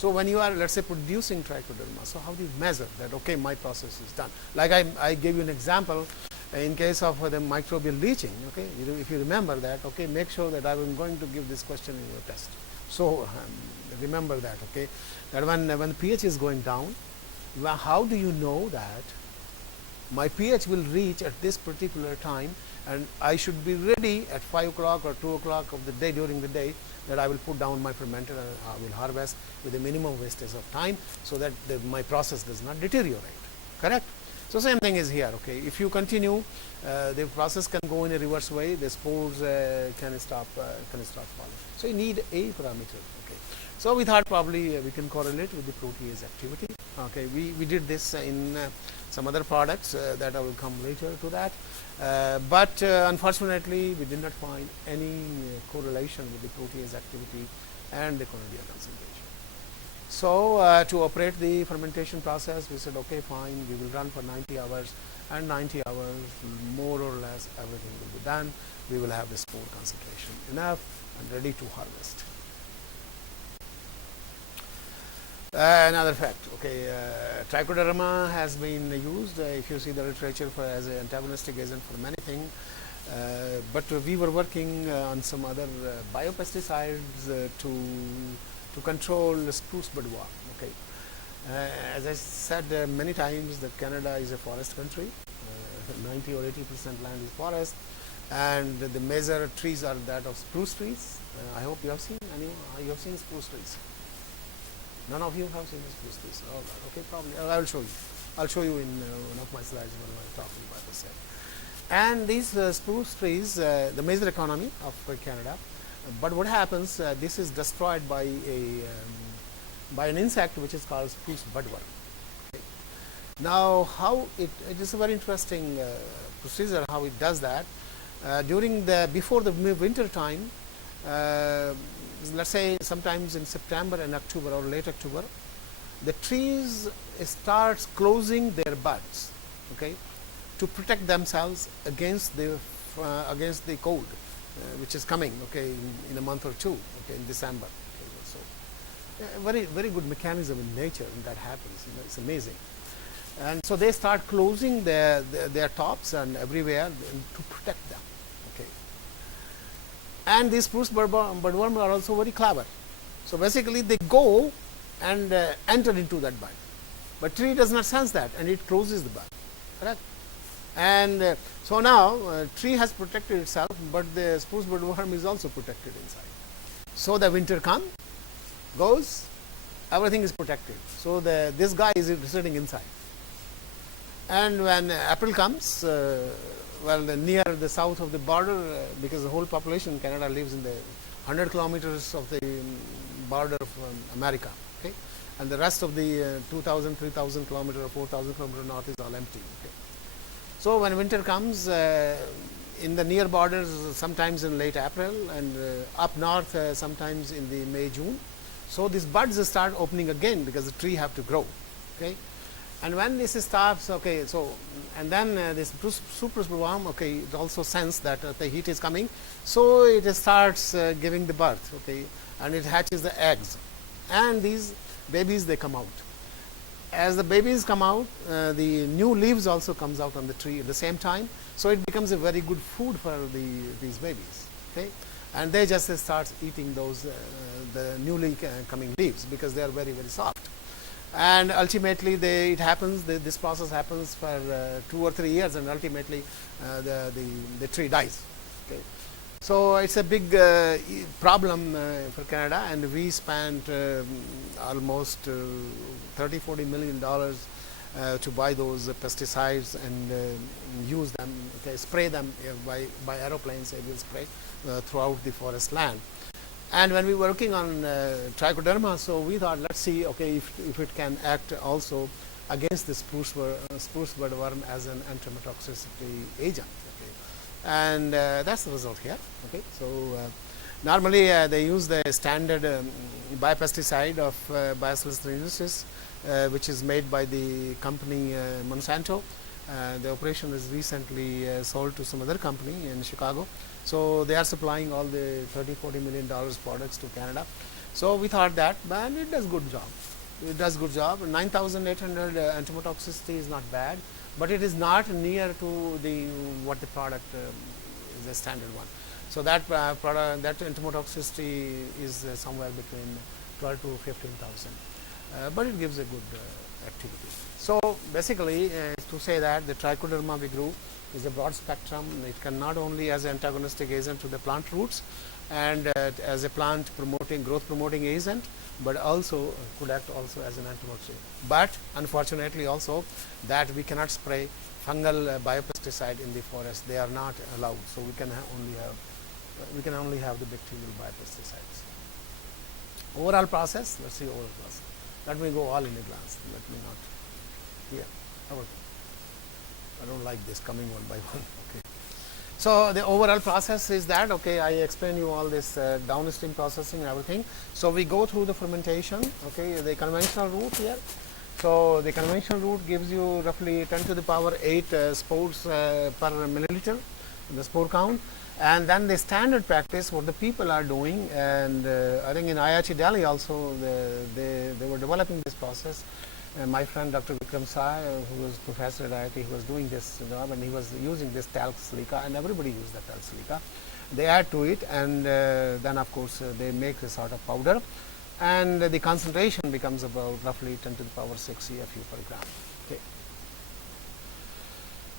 So when you are, let's say, producing trichoderma, so how do you measure that, okay, my process is done? Like I gave you an example in case of the microbial leaching, okay, if you remember that, okay, make sure that I am going to give this question in your test. So remember that, okay, that when the pH is going down, how do you know that my pH will reach at this particular time, and I should be ready at 5 o'clock or 2 o'clock of the day during the day, that I will put down my fermenter and I will harvest with a minimum wastage of time, so that my process does not deteriorate. Correct? So same thing is here. Okay, if you continue, the process can go in a reverse way. The spores can start falling. So you need a parameter. Okay, so we thought probably we can correlate with the protease activity. Okay, we did this in some other products that I will come later to that, but unfortunately we did not find any correlation with the protease activity and the conidia concentration. So to operate the fermentation process, we said, okay, fine, we will run for 90 hours, and 90 hours more or less everything will be done. We will have the spore concentration enough and ready to harvest. Another fact, okay, Trichoderma has been used, if you see the literature, as an antagonistic agent for many things, but we were working on some other biopesticides to control the spruce budworm. Okay, as I said many times, that Canada is a forest country. 90 or 80% land is forest, and the major trees are that of spruce trees. I hope you have seen you have seen spruce trees. None of you have seen the spruce trees. Oh, okay, probably I will show you. I'll show you in one of my slides when I'm talking about this. And these spruce trees, the major economy of Canada. But what happens? This is destroyed by an insect which is called spruce budworm. Okay. Now, how it is a very interesting procedure how it does that. Before the winter time, let's say sometimes in September and October or late October, the trees starts closing their buds, okay, to protect themselves against the cold, which is coming, okay, in a month or two, okay, in December. Okay, so very good mechanism in nature, and that happens. You know, it's amazing. And so they start closing their tops and everywhere to protect them. Okay. And these spruce budworm are also very clever. So basically, they go and enter into that bud, but tree does not sense that, and it closes the bud. Correct. And so now tree has protected itself, but the spruce budworm is also protected inside. So the winter goes, everything is protected. So this guy is sitting inside. And when April comes, near the south of the border, because the whole population in Canada lives in the 100 kilometers of the border of America, okay, and the rest of the 2,000, 3,000 kilometers or 4,000 kilometers north is all empty. Okay. So when winter comes, in the near borders, sometimes in late April, and up north, sometimes in the May, June. So these buds start opening again because the tree have to grow. Okay, and when this stops, okay, so and then this spruce budworm, okay, it also sense that the heat is coming, so it starts giving the birth, okay, and it hatches the eggs, and these babies, they come out. As the babies come out, the new leaves also comes out on the tree at the same time, so it becomes a very good food for these babies. Okay, and they just start eating those the newly coming leaves because they are very soft. And ultimately, this process happens for 2 or 3 years, and ultimately the tree dies. Okay. So it's a big problem for Canada, and we spent almost $30–40 million to buy those pesticides and use them, okay, spray them by aeroplanes. They will spray throughout the forest land. And when we were working on Trichoderma, so we thought, let's see, okay, if it can act also against the spruce budworm as an antimitoxicity agent. Okay. And that's the result here. Okay, so normally they use the standard biopesticide of Bacillus thuringiensis, which is made by the company Monsanto. The operation is recently sold to some other company in Chicago. So they are supplying all the $30–40 million products to Canada. So we thought that, and it does good job. It does good job. 9,800 antimitoxicity is not bad, but it is not near to what the product is a standard one. So that product, that antimitoxicity is somewhere between 12 to 15,000. but it gives a good activity. So basically, to say that the Trichoderma we grew is a broad spectrum. It can not only as an antagonistic agent to the plant roots and as a plant promoting growth promoting agent, but also could act also as an antibiotic. But unfortunately also that we cannot spray fungal biopesticide in the forest. They are not allowed. So we can only have the bacterial biopesticides. Overall process. Let's see overall process. Let me go all in a glance. Let me not. Yeah. I don't like this coming one by one. Okay. So the overall process is that, okay, I explain you all this downstream processing and everything. So we go through the fermentation, okay, the conventional route here. So the conventional route gives you roughly 10 to the power 8 spores per milliliter, the spore count. And then the standard practice, what the people are doing, and I think in IIT Delhi also they were developing this process. My friend Dr. Vikram Sai, who was professor at IIT, he was doing this job and he was using this talc silica, and everybody used the talc silica. They add to it, and then of course they make this sort of powder, and the concentration becomes about roughly 10 to the power 6 CFU per gram. Okay.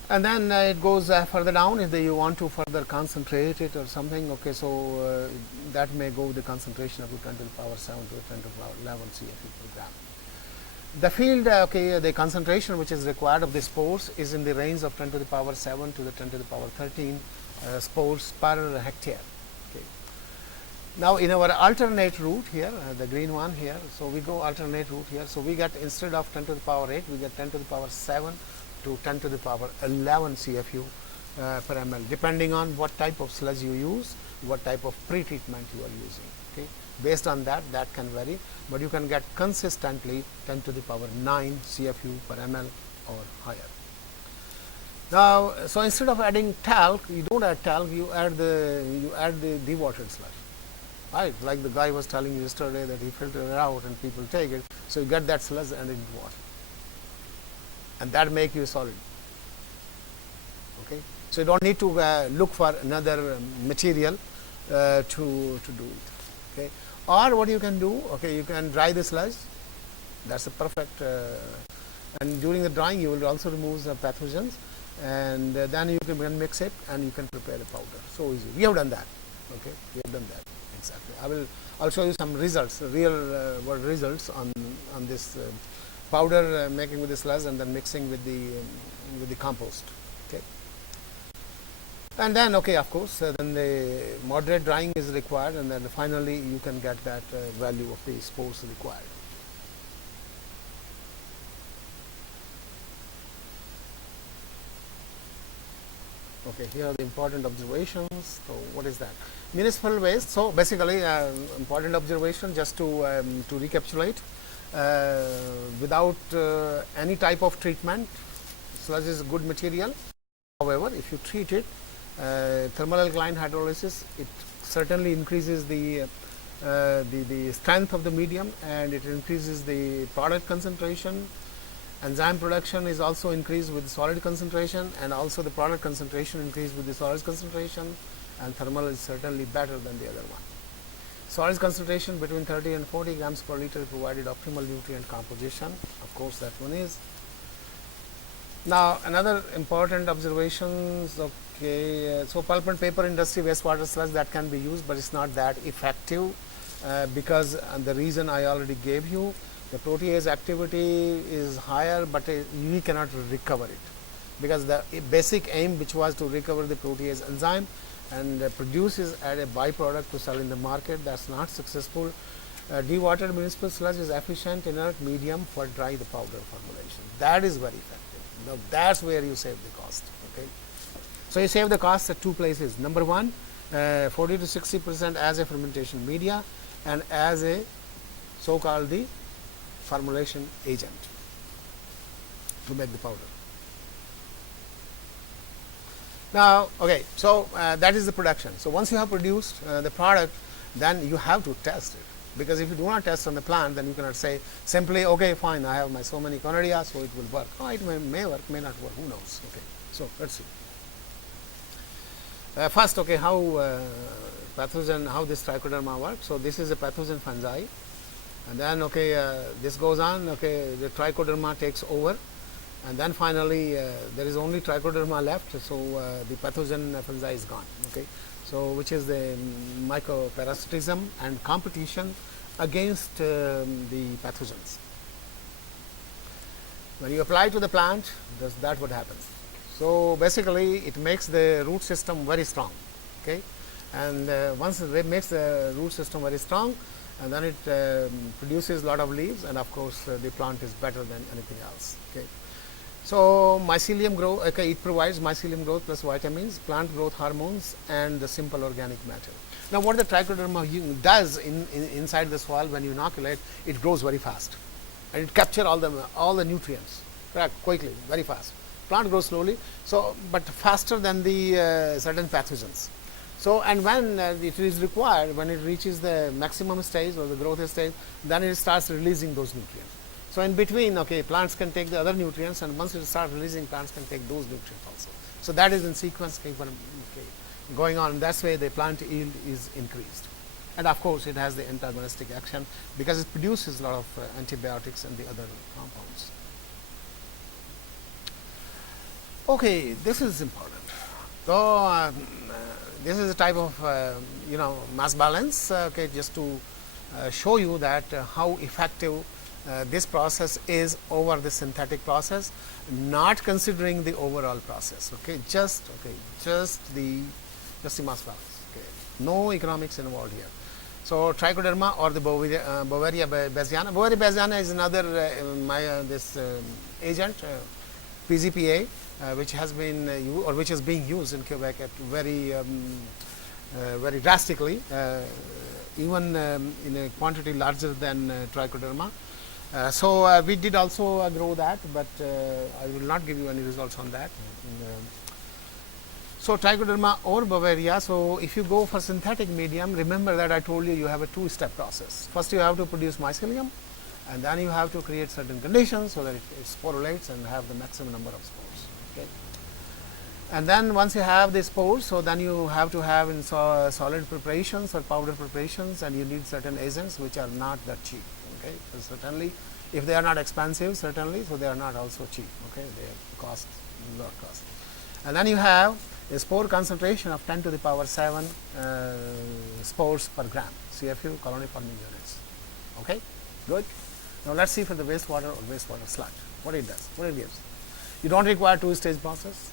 And then it goes further down if you want to further concentrate it or something. Okay, so that may go the concentration up to 10 to the power 7 to 10 to the power 11 CFU per gram. The field, okay, the concentration which is required of the spores is in the range of 10 to the power 7 to the 10 to the power 13 spores per hectare. Okay. Now in our alternate route here, the green one here, so we go alternate route here. So we get, instead of 10 to the power 8, we get 10 to the power 7 to 10 to the power 11 CFU per ml, depending on what type of sludge you use, what type of pre-treatment you are using. Okay. Based on that, that can vary, but you can get consistently 10 to the power 9 CFU per ml or higher. Now, so instead of adding talc, you don't add talc, you add the dewatered sludge. Right, like the guy was telling you yesterday that he filtered it out and people take it, so you get that sludge and into water, and that make you solid. Okay, so you don't need to look for another material to do it. Okay. Or what you can do, okay, you can dry the sludge. That's a perfect, and during the drying you will also remove the pathogens, and then you can mix it and you can prepare the powder. So easy. We have done that. Okay, we have done that exactly. I'll show you some results, real world results on this powder making with the sludge and then mixing with the compost. Okay. And then, okay, of course, then the moderate drying is required, and then finally you can get that value of the spores required. Okay, here are the important observations. So what is that? Municipal waste. So basically, important observation, just to recapitulate, without any type of treatment, sludge is a good material. However, if you treat it, thermal alkaline hydrolysis, it certainly increases the strength of the medium, and it increases the product concentration. Enzyme production is also increased with solid concentration, and also the product concentration increased with the solid concentration, and thermal is certainly better than the other one. Solid concentration between 30 and 40 grams per liter provided optimal nutrient composition. Of course, that one is. Now, another important observations, okay, so pulp and paper industry wastewater sludge, that can be used, but it's not that effective because the reason I already gave you, the protease activity is higher, but we cannot recover it, because the basic aim, which was to recover the protease enzyme and produces as a byproduct to sell in the market, that's not successful. Dewatered municipal sludge is efficient inert medium for dry the powder formulation. That is very effective. Now that's where you save the cost. Okay, so you save the cost at two places. Number one, 40 to 60% as a fermentation media, and as a so-called the formulation agent to make the powder. Now, okay, so that is the production. So once you have produced the product, then you have to test it, because if you do not test on the plant, then you cannot say simply, okay, fine, I have my so many conidia, so it will work. Oh, it may work, may not work, who knows. Okay, so let's see. First, okay, how pathogen, how this Trichoderma works. So this is a pathogen fungi, and then this goes on. The Trichoderma takes over, and then finally there is only Trichoderma left. So the pathogen fungi is gone. So which is the mycoparasitism and competition against the pathogens. When you apply to the plant, that's what happens. So basically, it makes the root system very strong. And once it makes the root system very strong, and then it produces a lot of leaves, and of course the plant is better than anything else. So mycelium growth, it provides mycelium growth plus vitamins, plant growth hormones, and the simple organic matter. Now, what the Trichoderma does inside the soil when you inoculate, it grows very fast, and it captures all the nutrients quickly, very fast. Plant grows slowly, so but faster than the certain pathogens. So, and when it is required, when it reaches the maximum stage or the growth stage, then it starts releasing those nutrients. So, in between, plants can take the other nutrients, and once it starts releasing, plants can take those nutrients also. So, that is in sequence going on. That's why the plant yield is increased. And of course, it has the antagonistic action because it produces a lot of antibiotics and the other compounds. This is important. So, this is a type of mass balance, just to show you that how effective this process is over the synthetic process, not considering the overall process. Just the mass balance. No economics involved here. So, Trichoderma or the Beauveria bassiana. Beauveria bassiana is another this agent, PGPA, which has been or which is being used in Quebec at very drastically, even in a quantity larger than Trichoderma. So we did also grow that, but I will not give you any results on that. So Trichoderma or Beauveria. So if you go for synthetic medium, remember that I told you you have a two-step process. First you have to produce mycelium, and then you have to create certain conditions so that it sporulates and have the maximum number of spores. And then once you have the spores, so then you have to have in solid preparations or powder preparations, and you need certain agents which are not that cheap. So certainly, if they are not expensive, certainly, so they are not also cheap. They cost a lot cost. And then you have a spore concentration of 10 to the power 7 spores per gram, CFU, colony forming units. Good. Now let's see for the wastewater or wastewater sludge, what it does, what it gives. You don't require two-stage process.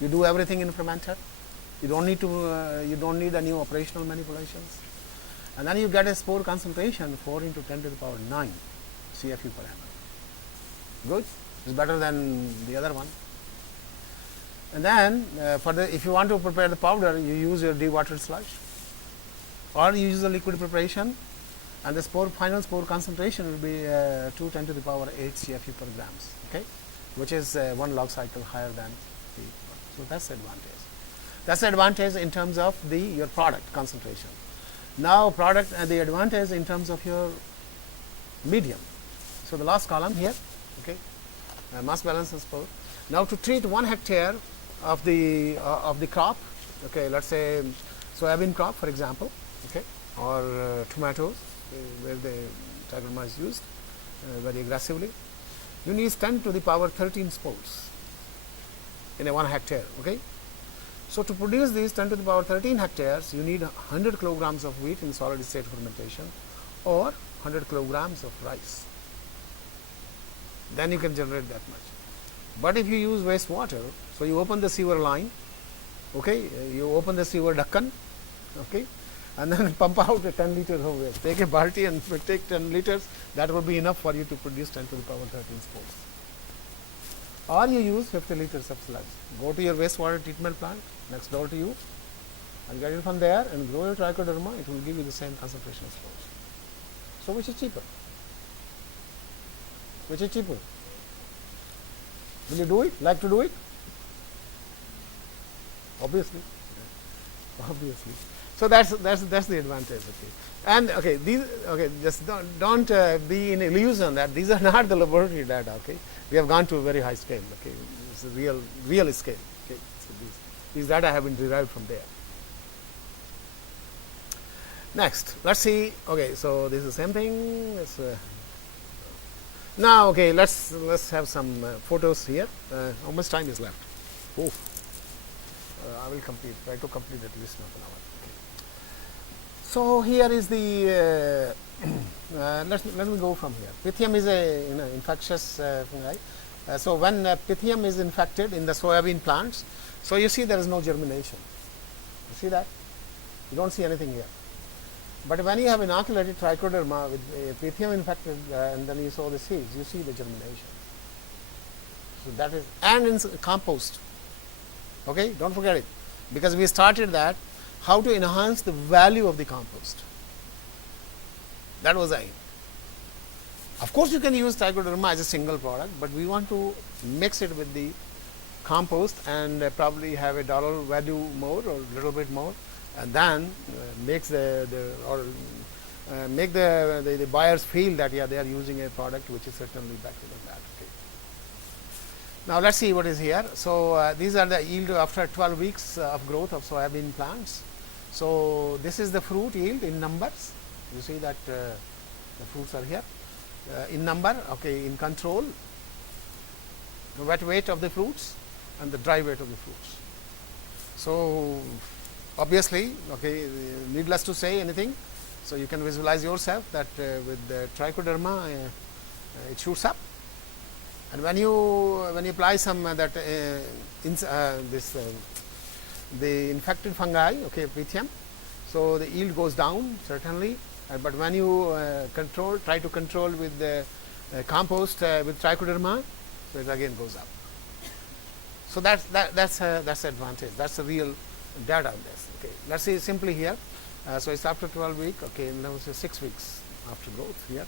You do everything in fermenter. You don't need to. You don't need any operational manipulations. And then you get a spore concentration 4 into 10 to the power 9 CFU per ml. Good. It's better than the other one. And then if you want to prepare the powder, you use your dewatered sludge, or you use a liquid preparation, and the final spore concentration will be 2 10 to the power 8 CFU per grams. Which is 1 log cycle higher than the. So that's the advantage. That's the advantage in terms of your product concentration. Now the advantage in terms of your medium. So the last column here, mass balance and spore. Now to treat 1 hectare of the crop, let's say soybean crop, for example, or tomatoes, where the Trichoderma is used very aggressively, you need 10 to the power 13 spores in a 1 hectare. So to produce these 10 to the power 13 hectares, you need 100 kilograms of wheat in solid state fermentation, or 100 kilograms of rice. Then you can generate that much. But if you use wastewater, so you open the sewer line, you open the sewer ductine, and then pump out a 10 liters of waste. Take a balti and take 10 liters, that will be enough for you to produce 10 to the power 13 spores. Or you use 50 liters of sludge. Go to your wastewater treatment plant next door to you and get it from there and grow your Trichoderma. It will give you the same concentration of spores. So which is cheaper? Which is cheaper? Will you do it? Like to do it? Obviously. Obviously. So that's the advantage. And just don't be in illusion that these are not the laboratory data. We have gone to a very high scale. It's a real scale. So these data have been derived from there. Next, let's see. Okay, so this is the same thing. Let's, now, okay, let's have some photos here. How much time is left? Oh, I will complete. Try to complete at least half an hour. Okay. So here is the. Let me go from here. Pythium is a infectious fungi. So when Pythium is infected in the soybean plants, so you see there is no germination. You see that? You don't see anything here. But when you have inoculated Trichoderma with Pythium infected and then you sow the seeds, you see the germination. So that is, and in compost. Okay, don't forget it, because we started that, how to enhance the value of the compost. That was the aim. Of course, you can use Trichoderma as a single product, but we want to mix it with the compost and probably have a dollar value more or a little bit more, and then makes the buyers feel that yeah, they are using a product which is certainly better than that. Okay. Now let's see what is here. So these are the yield after 12 weeks of growth of soybean plants. So this is the fruit yield in numbers. You see that the fruits are here in number. Okay, in control, the wet weight of the fruits and the dry weight of the fruits. So obviously, okay, needless to say anything. So you can visualize yourself that with the Trichoderma, it shoots up, and when you apply some the infected fungi, okay, Pythium, so the yield goes down certainly. But when you try to control with the compost with Trichoderma, so it again goes up. So that's advantage. That's the real data on this. Okay, let's see simply here. So it's after 12 weeks. Okay, now it's 6 weeks after growth here.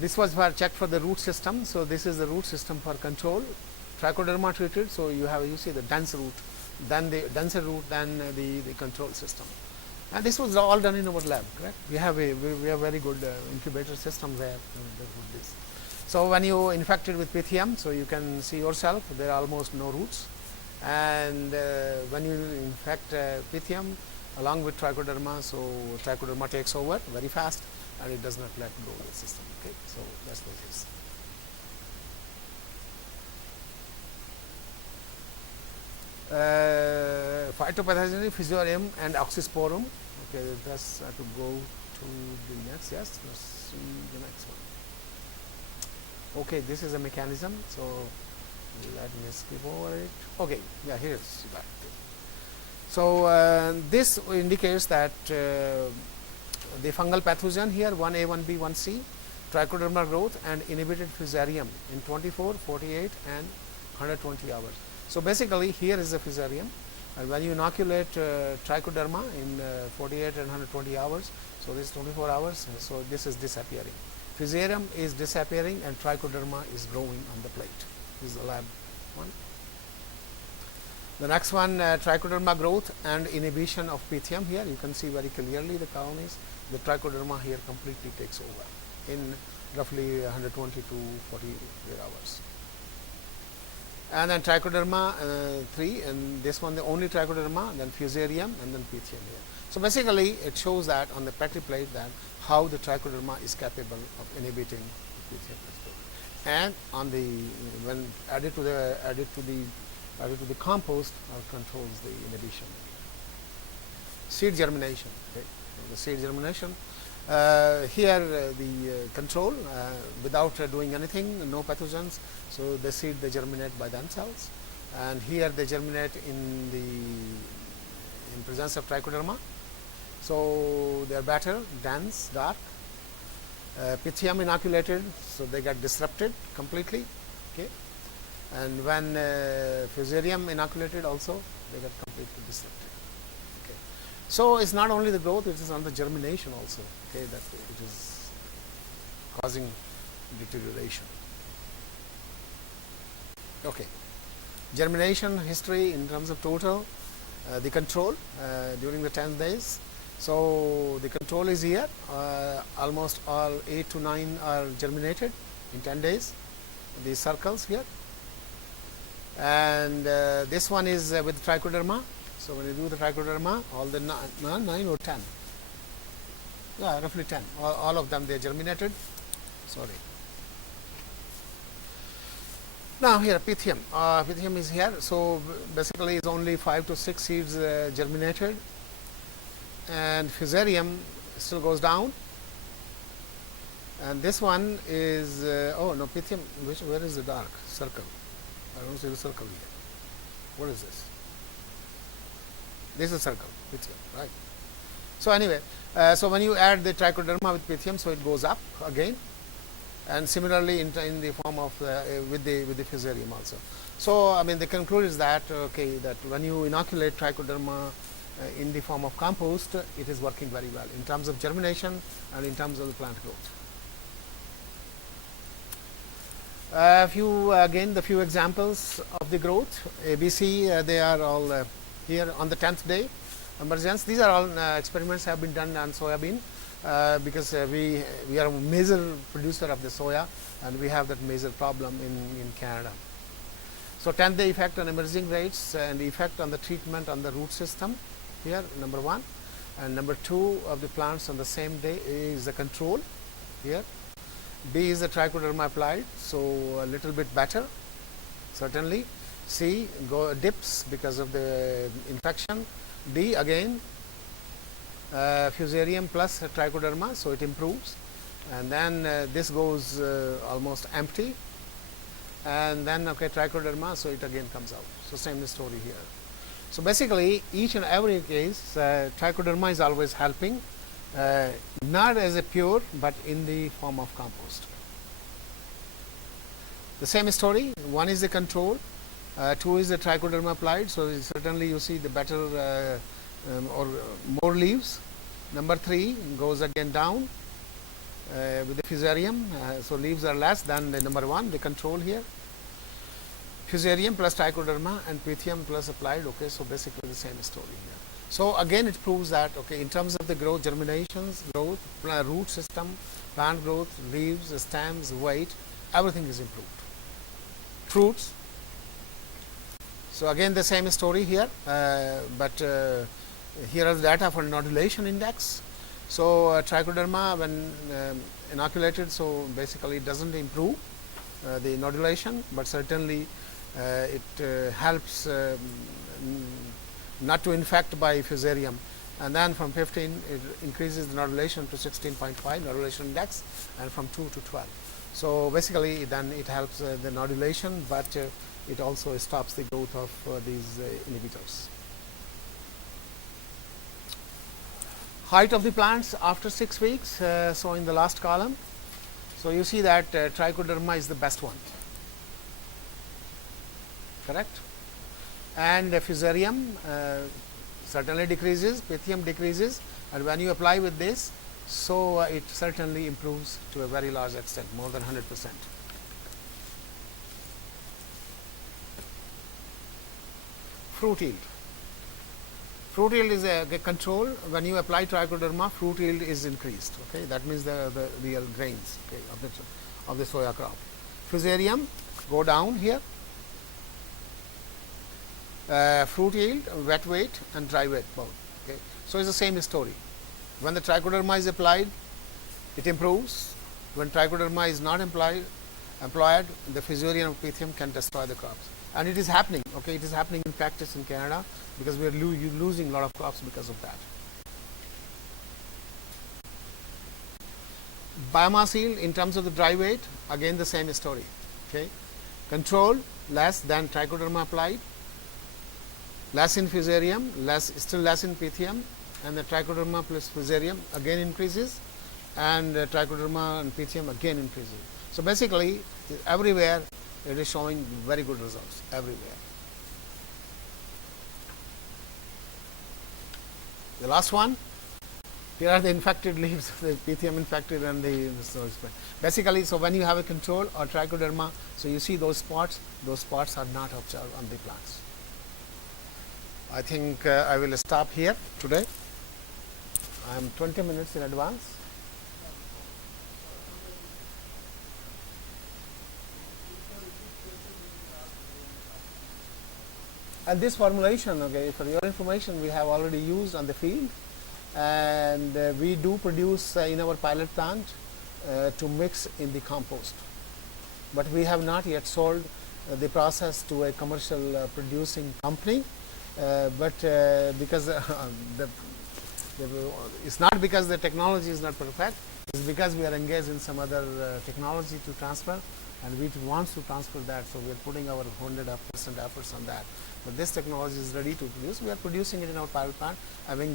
This was for check for the root system. So this is the root system for control. Trichoderma treated. So you see the dense root, then the denser root, then the control system. And this was all done in our lab, correct? We have very good incubator system there. This. So when you infect it with Pythium, so you can see yourself there are almost no roots. And when you infect Pythium along with Trichoderma, so Trichoderma takes over very fast and it does not let go of the system. Okay, so that's what it is. Phytopathogeny, Physiorium and Oxysporum. Okay, let's have to go to the next. Yes, let's see the next one. Okay, this is a mechanism. So let me skip over it. Okay, yeah, here's that. So this indicates that the fungal pathogen here 1A, 1B, 1C, Trichoderma growth and inhibited Fusarium in 24, 48 and 120 hours. So basically here is the Fusarium, and when you inoculate Trichoderma in 48 and 120 hours, so this is 24 hours, so this is disappearing. Fusarium is disappearing and Trichoderma is growing on the plate. This is the lab one. The next one, Trichoderma growth and inhibition of Pythium. Here you can see very clearly the colonies. The Trichoderma here completely takes over in roughly 120 to 48 hours. And then Trichoderma 3, and this one the only Trichoderma, then Fusarium, and then Pythium here. So basically it shows that on the petri plate that how the Trichoderma is capable of inhibiting the Pythium. And on the when added to the compost, controls the inhibition. Seed germination. Okay. The seed germination. Here the control without doing anything, no pathogens. So the seed they germinate by themselves, and here they germinate in presence of Trichoderma. So they are better, dense, dark. Pythium inoculated, so they get disrupted completely. Okay, and when Fusarium inoculated, also they get completely disrupted. Okay, so it's not only the growth; it is on the germination also. Okay, that it is causing deterioration. Okay, germination history in terms of total, the control during the 10 days. So the control is here. Almost all 8 to 9 are germinated in 10 days. These circles here, and this one is with Trichoderma. So when you do the trichoderma, all the 9 or 10, yeah, roughly 10, all of them they germinated. Sorry. Now here pythium, pythium is here. So basically it's only 5 to 6 seeds germinated, and fusarium still goes down. And this one is oh no, pythium. Where is the dark circle? I don't see the circle here. What is this? This is a circle, pythium, right? So anyway, so when you add the trichoderma with pythium, so it goes up again, and similarly in the form of with the fusarium also. So I mean the conclusion is that okay, that when you inoculate trichoderma in the form of compost, it is working very well in terms of germination and in terms of the plant growth. The few examples of the growth. ABC, they are all here on the 10th day emergence. These are all experiments have been done on soybean because we are a major producer of the soya, and we have that major problem in Canada. So 10th day effect on emerging rates and effect on the treatment on the root system here, number 1, and number 2 of the plants on the same day is the control here. B is the trichoderma applied, so a little bit better certainly. C dips because of the infection. D again fusarium plus trichoderma, so it improves, and then this goes almost empty, and then okay, trichoderma, so it again comes out. So same story here. So basically each and every case trichoderma is always helping, not as a pure but in the form of compost. The same story, 1 is the control, 2 is the trichoderma applied, so certainly you see the better or more leaves. Number 3 goes again down with the fusarium, so leaves are less than the number 1, the control here. Fusarium plus trichoderma and pythium plus applied, okay, so basically the same story here. So again it proves that okay, in terms of the growth, germinations, growth, root system, plant growth, leaves, stems, weight, everything is improved. Fruits, so again the same story here, but here are the data for nodulation index. So trichoderma when inoculated, so basically it doesn't improve the nodulation, but certainly it helps not to infect by fusarium, and then from 15 it increases the nodulation to 16.5 nodulation index, and from 2 to 12. So basically then it helps the nodulation, but it also stops the growth of these inhibitors. Height of the plants after 6 weeks, so in the last column, so you see that trichoderma is the best one, correct, and fusarium certainly decreases, pythium decreases, and when you apply with this, so it certainly improves to a very large extent, more than 100%. Fruit yield. Fruit yield is a control. When you apply trichoderma, fruit yield is increased. Okay, that means the real grains, okay, of the soya crop. Fusarium go down here. Fruit yield, wet weight, and dry weight both. Okay, so it's the same story. When the trichoderma is applied, it improves. When trichoderma is not employed, the fusarium of pythium can destroy the crops. And it is happening, okay, it is happening in practice in Canada, because we are losing a lot of crops because of that. Biomass yield in terms of the dry weight, again the same story. Okay, control less than trichoderma applied, less in fusarium, still less in pythium, and the trichoderma plus fusarium again increases, and trichoderma and pythium again increases. So basically everywhere it is showing very good results everywhere. The last one, here are the infected leaves, the pythium infected, and so basically, so when you have a control or trichoderma, so you see those spots are not observed on the plants. I think I will stop here today. I am 20 minutes in advance. And this formulation, okay, for your information, we have already used on the field, and we do produce in our pilot plant to mix in the compost. But we have not yet sold the process to a commercial producing company, because it's not because the technology is not perfect, it's because we are engaged in some other technology to transfer, and we want to transfer that, so we are putting our 100% efforts on that. But this technology is ready to produce. We are producing it in our pilot plant,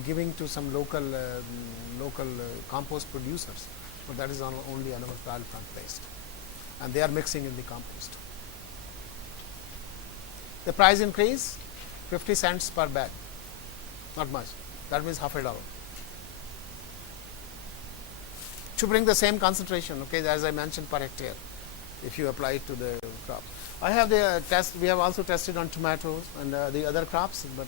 giving to some local compost producers, but that is only on our pilot plant based, and they are mixing in the compost. The price increase, 50 cents per bag, not much. That means half a dollar. To bring the same concentration, okay, as I mentioned, per hectare, if you apply it to the crop. I have the test. We have also tested on tomatoes and the other crops, but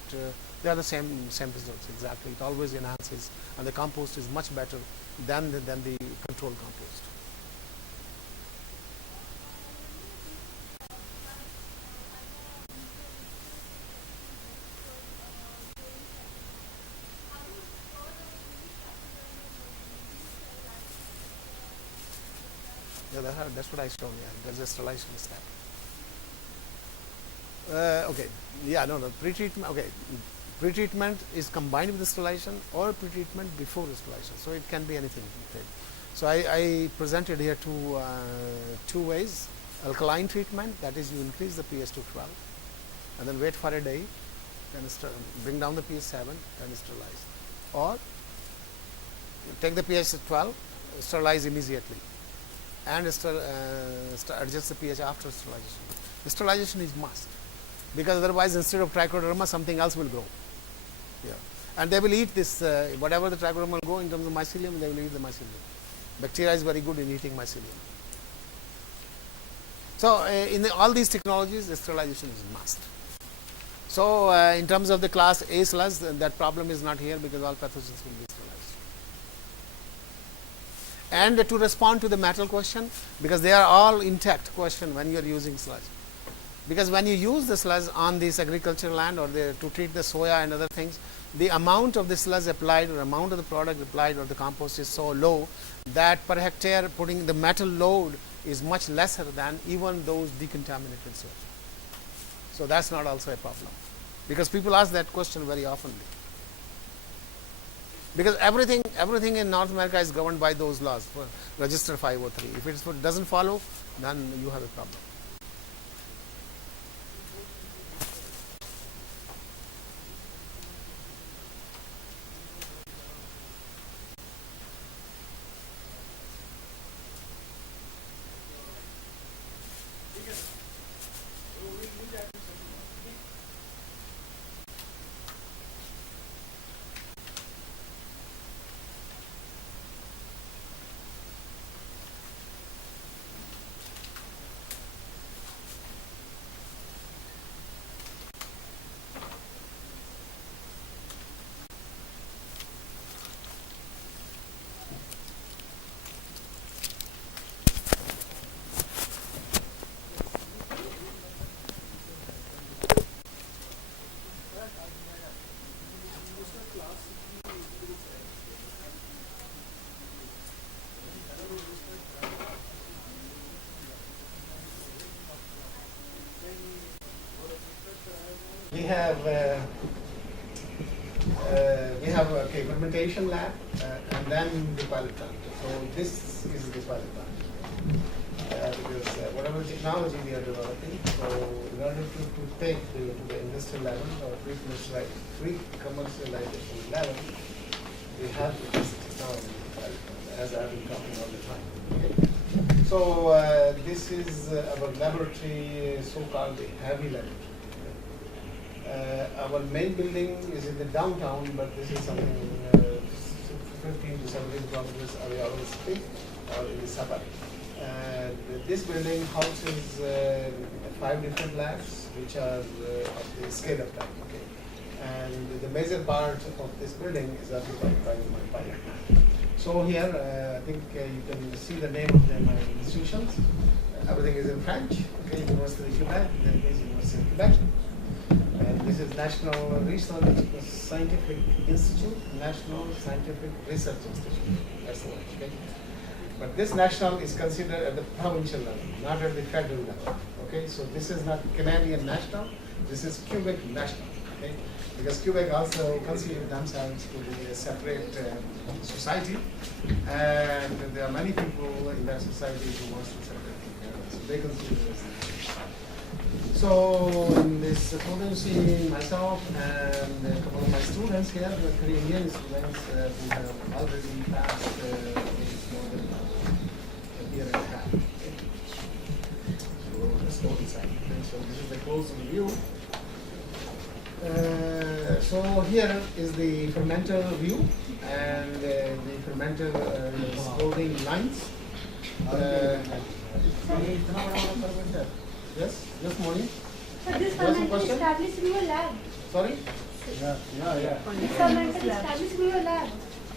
they are the same results exactly. It always enhances, and the compost is much better than the control compost. Yeah, that's what I showed. Yeah, there's a sterilization step. Okay. Yeah, no. Pre-treatment. Okay. Pre-treatment is combined with the sterilization or pre-treatment before the sterilization. So it can be anything. Okay. So I presented here two ways. Alkaline treatment, that is you increase the pH to 12 and then wait for a day, then bring down the pH 7, then sterilize. Or you take the pH to 12, sterilize immediately, and adjust the pH after sterilization. The sterilization is must, because otherwise instead of Trichoderma something else will grow. Yeah. And they will eat this, whatever the Trichoderma will go in terms of mycelium, they will eat the mycelium. Bacteria is very good in eating mycelium. So in all these technologies, the sterilization is must. So in terms of the class A sludge, that problem is not here because all pathogens will be sterilized. And to respond to the metal question, because they are all intact question when you are using sludge. Because when you use the sludge on this agricultural land or to treat the soya and other things, the amount of the sludge applied or amount of the product applied or the compost is so low that per hectare putting the metal load is much lesser than even those decontaminated soil. So that's not also a problem, because people ask that question very often. Because everything in North America is governed by those laws, Register 503. If it doesn't follow, then you have a problem. We have a fermentation lab and then the pilot plant. So this is the pilot plant, because whatever technology we are developing, so in order to take to the industrial level or pre-commercialization level, we have to test the technology, as I've been talking all the time. Okay. So this is our laboratory, so-called heavy laboratory. Our main building is in the downtown, but this is something 15 to 17 kilometers away out of the city or in the suburb. And this building houses 5 different labs, which are of the scale-up type. Okay. And the major part of this building is occupied by my pilot plant. So here, I think you can see the name of my institutions. Everything is in French. Okay, University of Quebec, that is University of Quebec. And This is National Research Scientific Institute, National Scientific Research Institute. That's the one, okay? But this national is considered at the provincial level, not at the federal level. Okay, so this is not Canadian national, this is Quebec national. Okay, because Quebec also consider themselves to be a separate society, and there are many people in that society who want to separate from Canada, so they consider this. So in this potency, myself and a couple of my students here, the Canadian students who have already passed more than a year and a half. Okay. So let's go inside. Okay. So this is the close review. So here is the fermenter view and the fermenter holding lines. Yes, yes, Moni. So this fermenter is established in your lab? Sorry? This fermenter is established in your lab?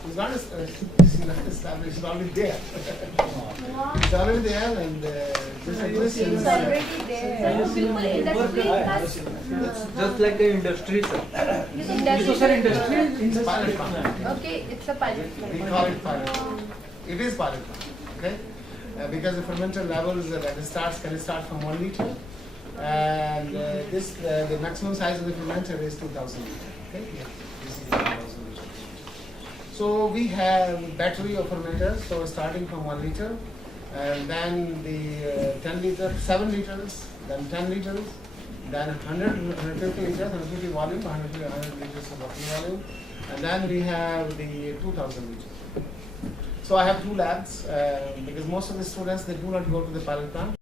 It's not established, it's already there. Wow. It's already there and this It's already there. So बिल्कुल industry का It's just like the industry, sir. It's a pilot plant. Okay, it's a pilot We plant. call it pilot plant. It is pilot plant, okay? Because the fermenter levels can start from 1 liter, and the maximum size of the fermenter is 2,000 liter. Okay, yeah, this is 2,000 liter. So we have battery of fermenters, so starting from 1 liter, and then the 10 liter, 7 liters, then 10 liters, then 100, 150 liters, 150 volume, 100 liters of working volume, and then we have the 2,000 liters. So I have two labs because most of the students, they do not go to the pilot plant.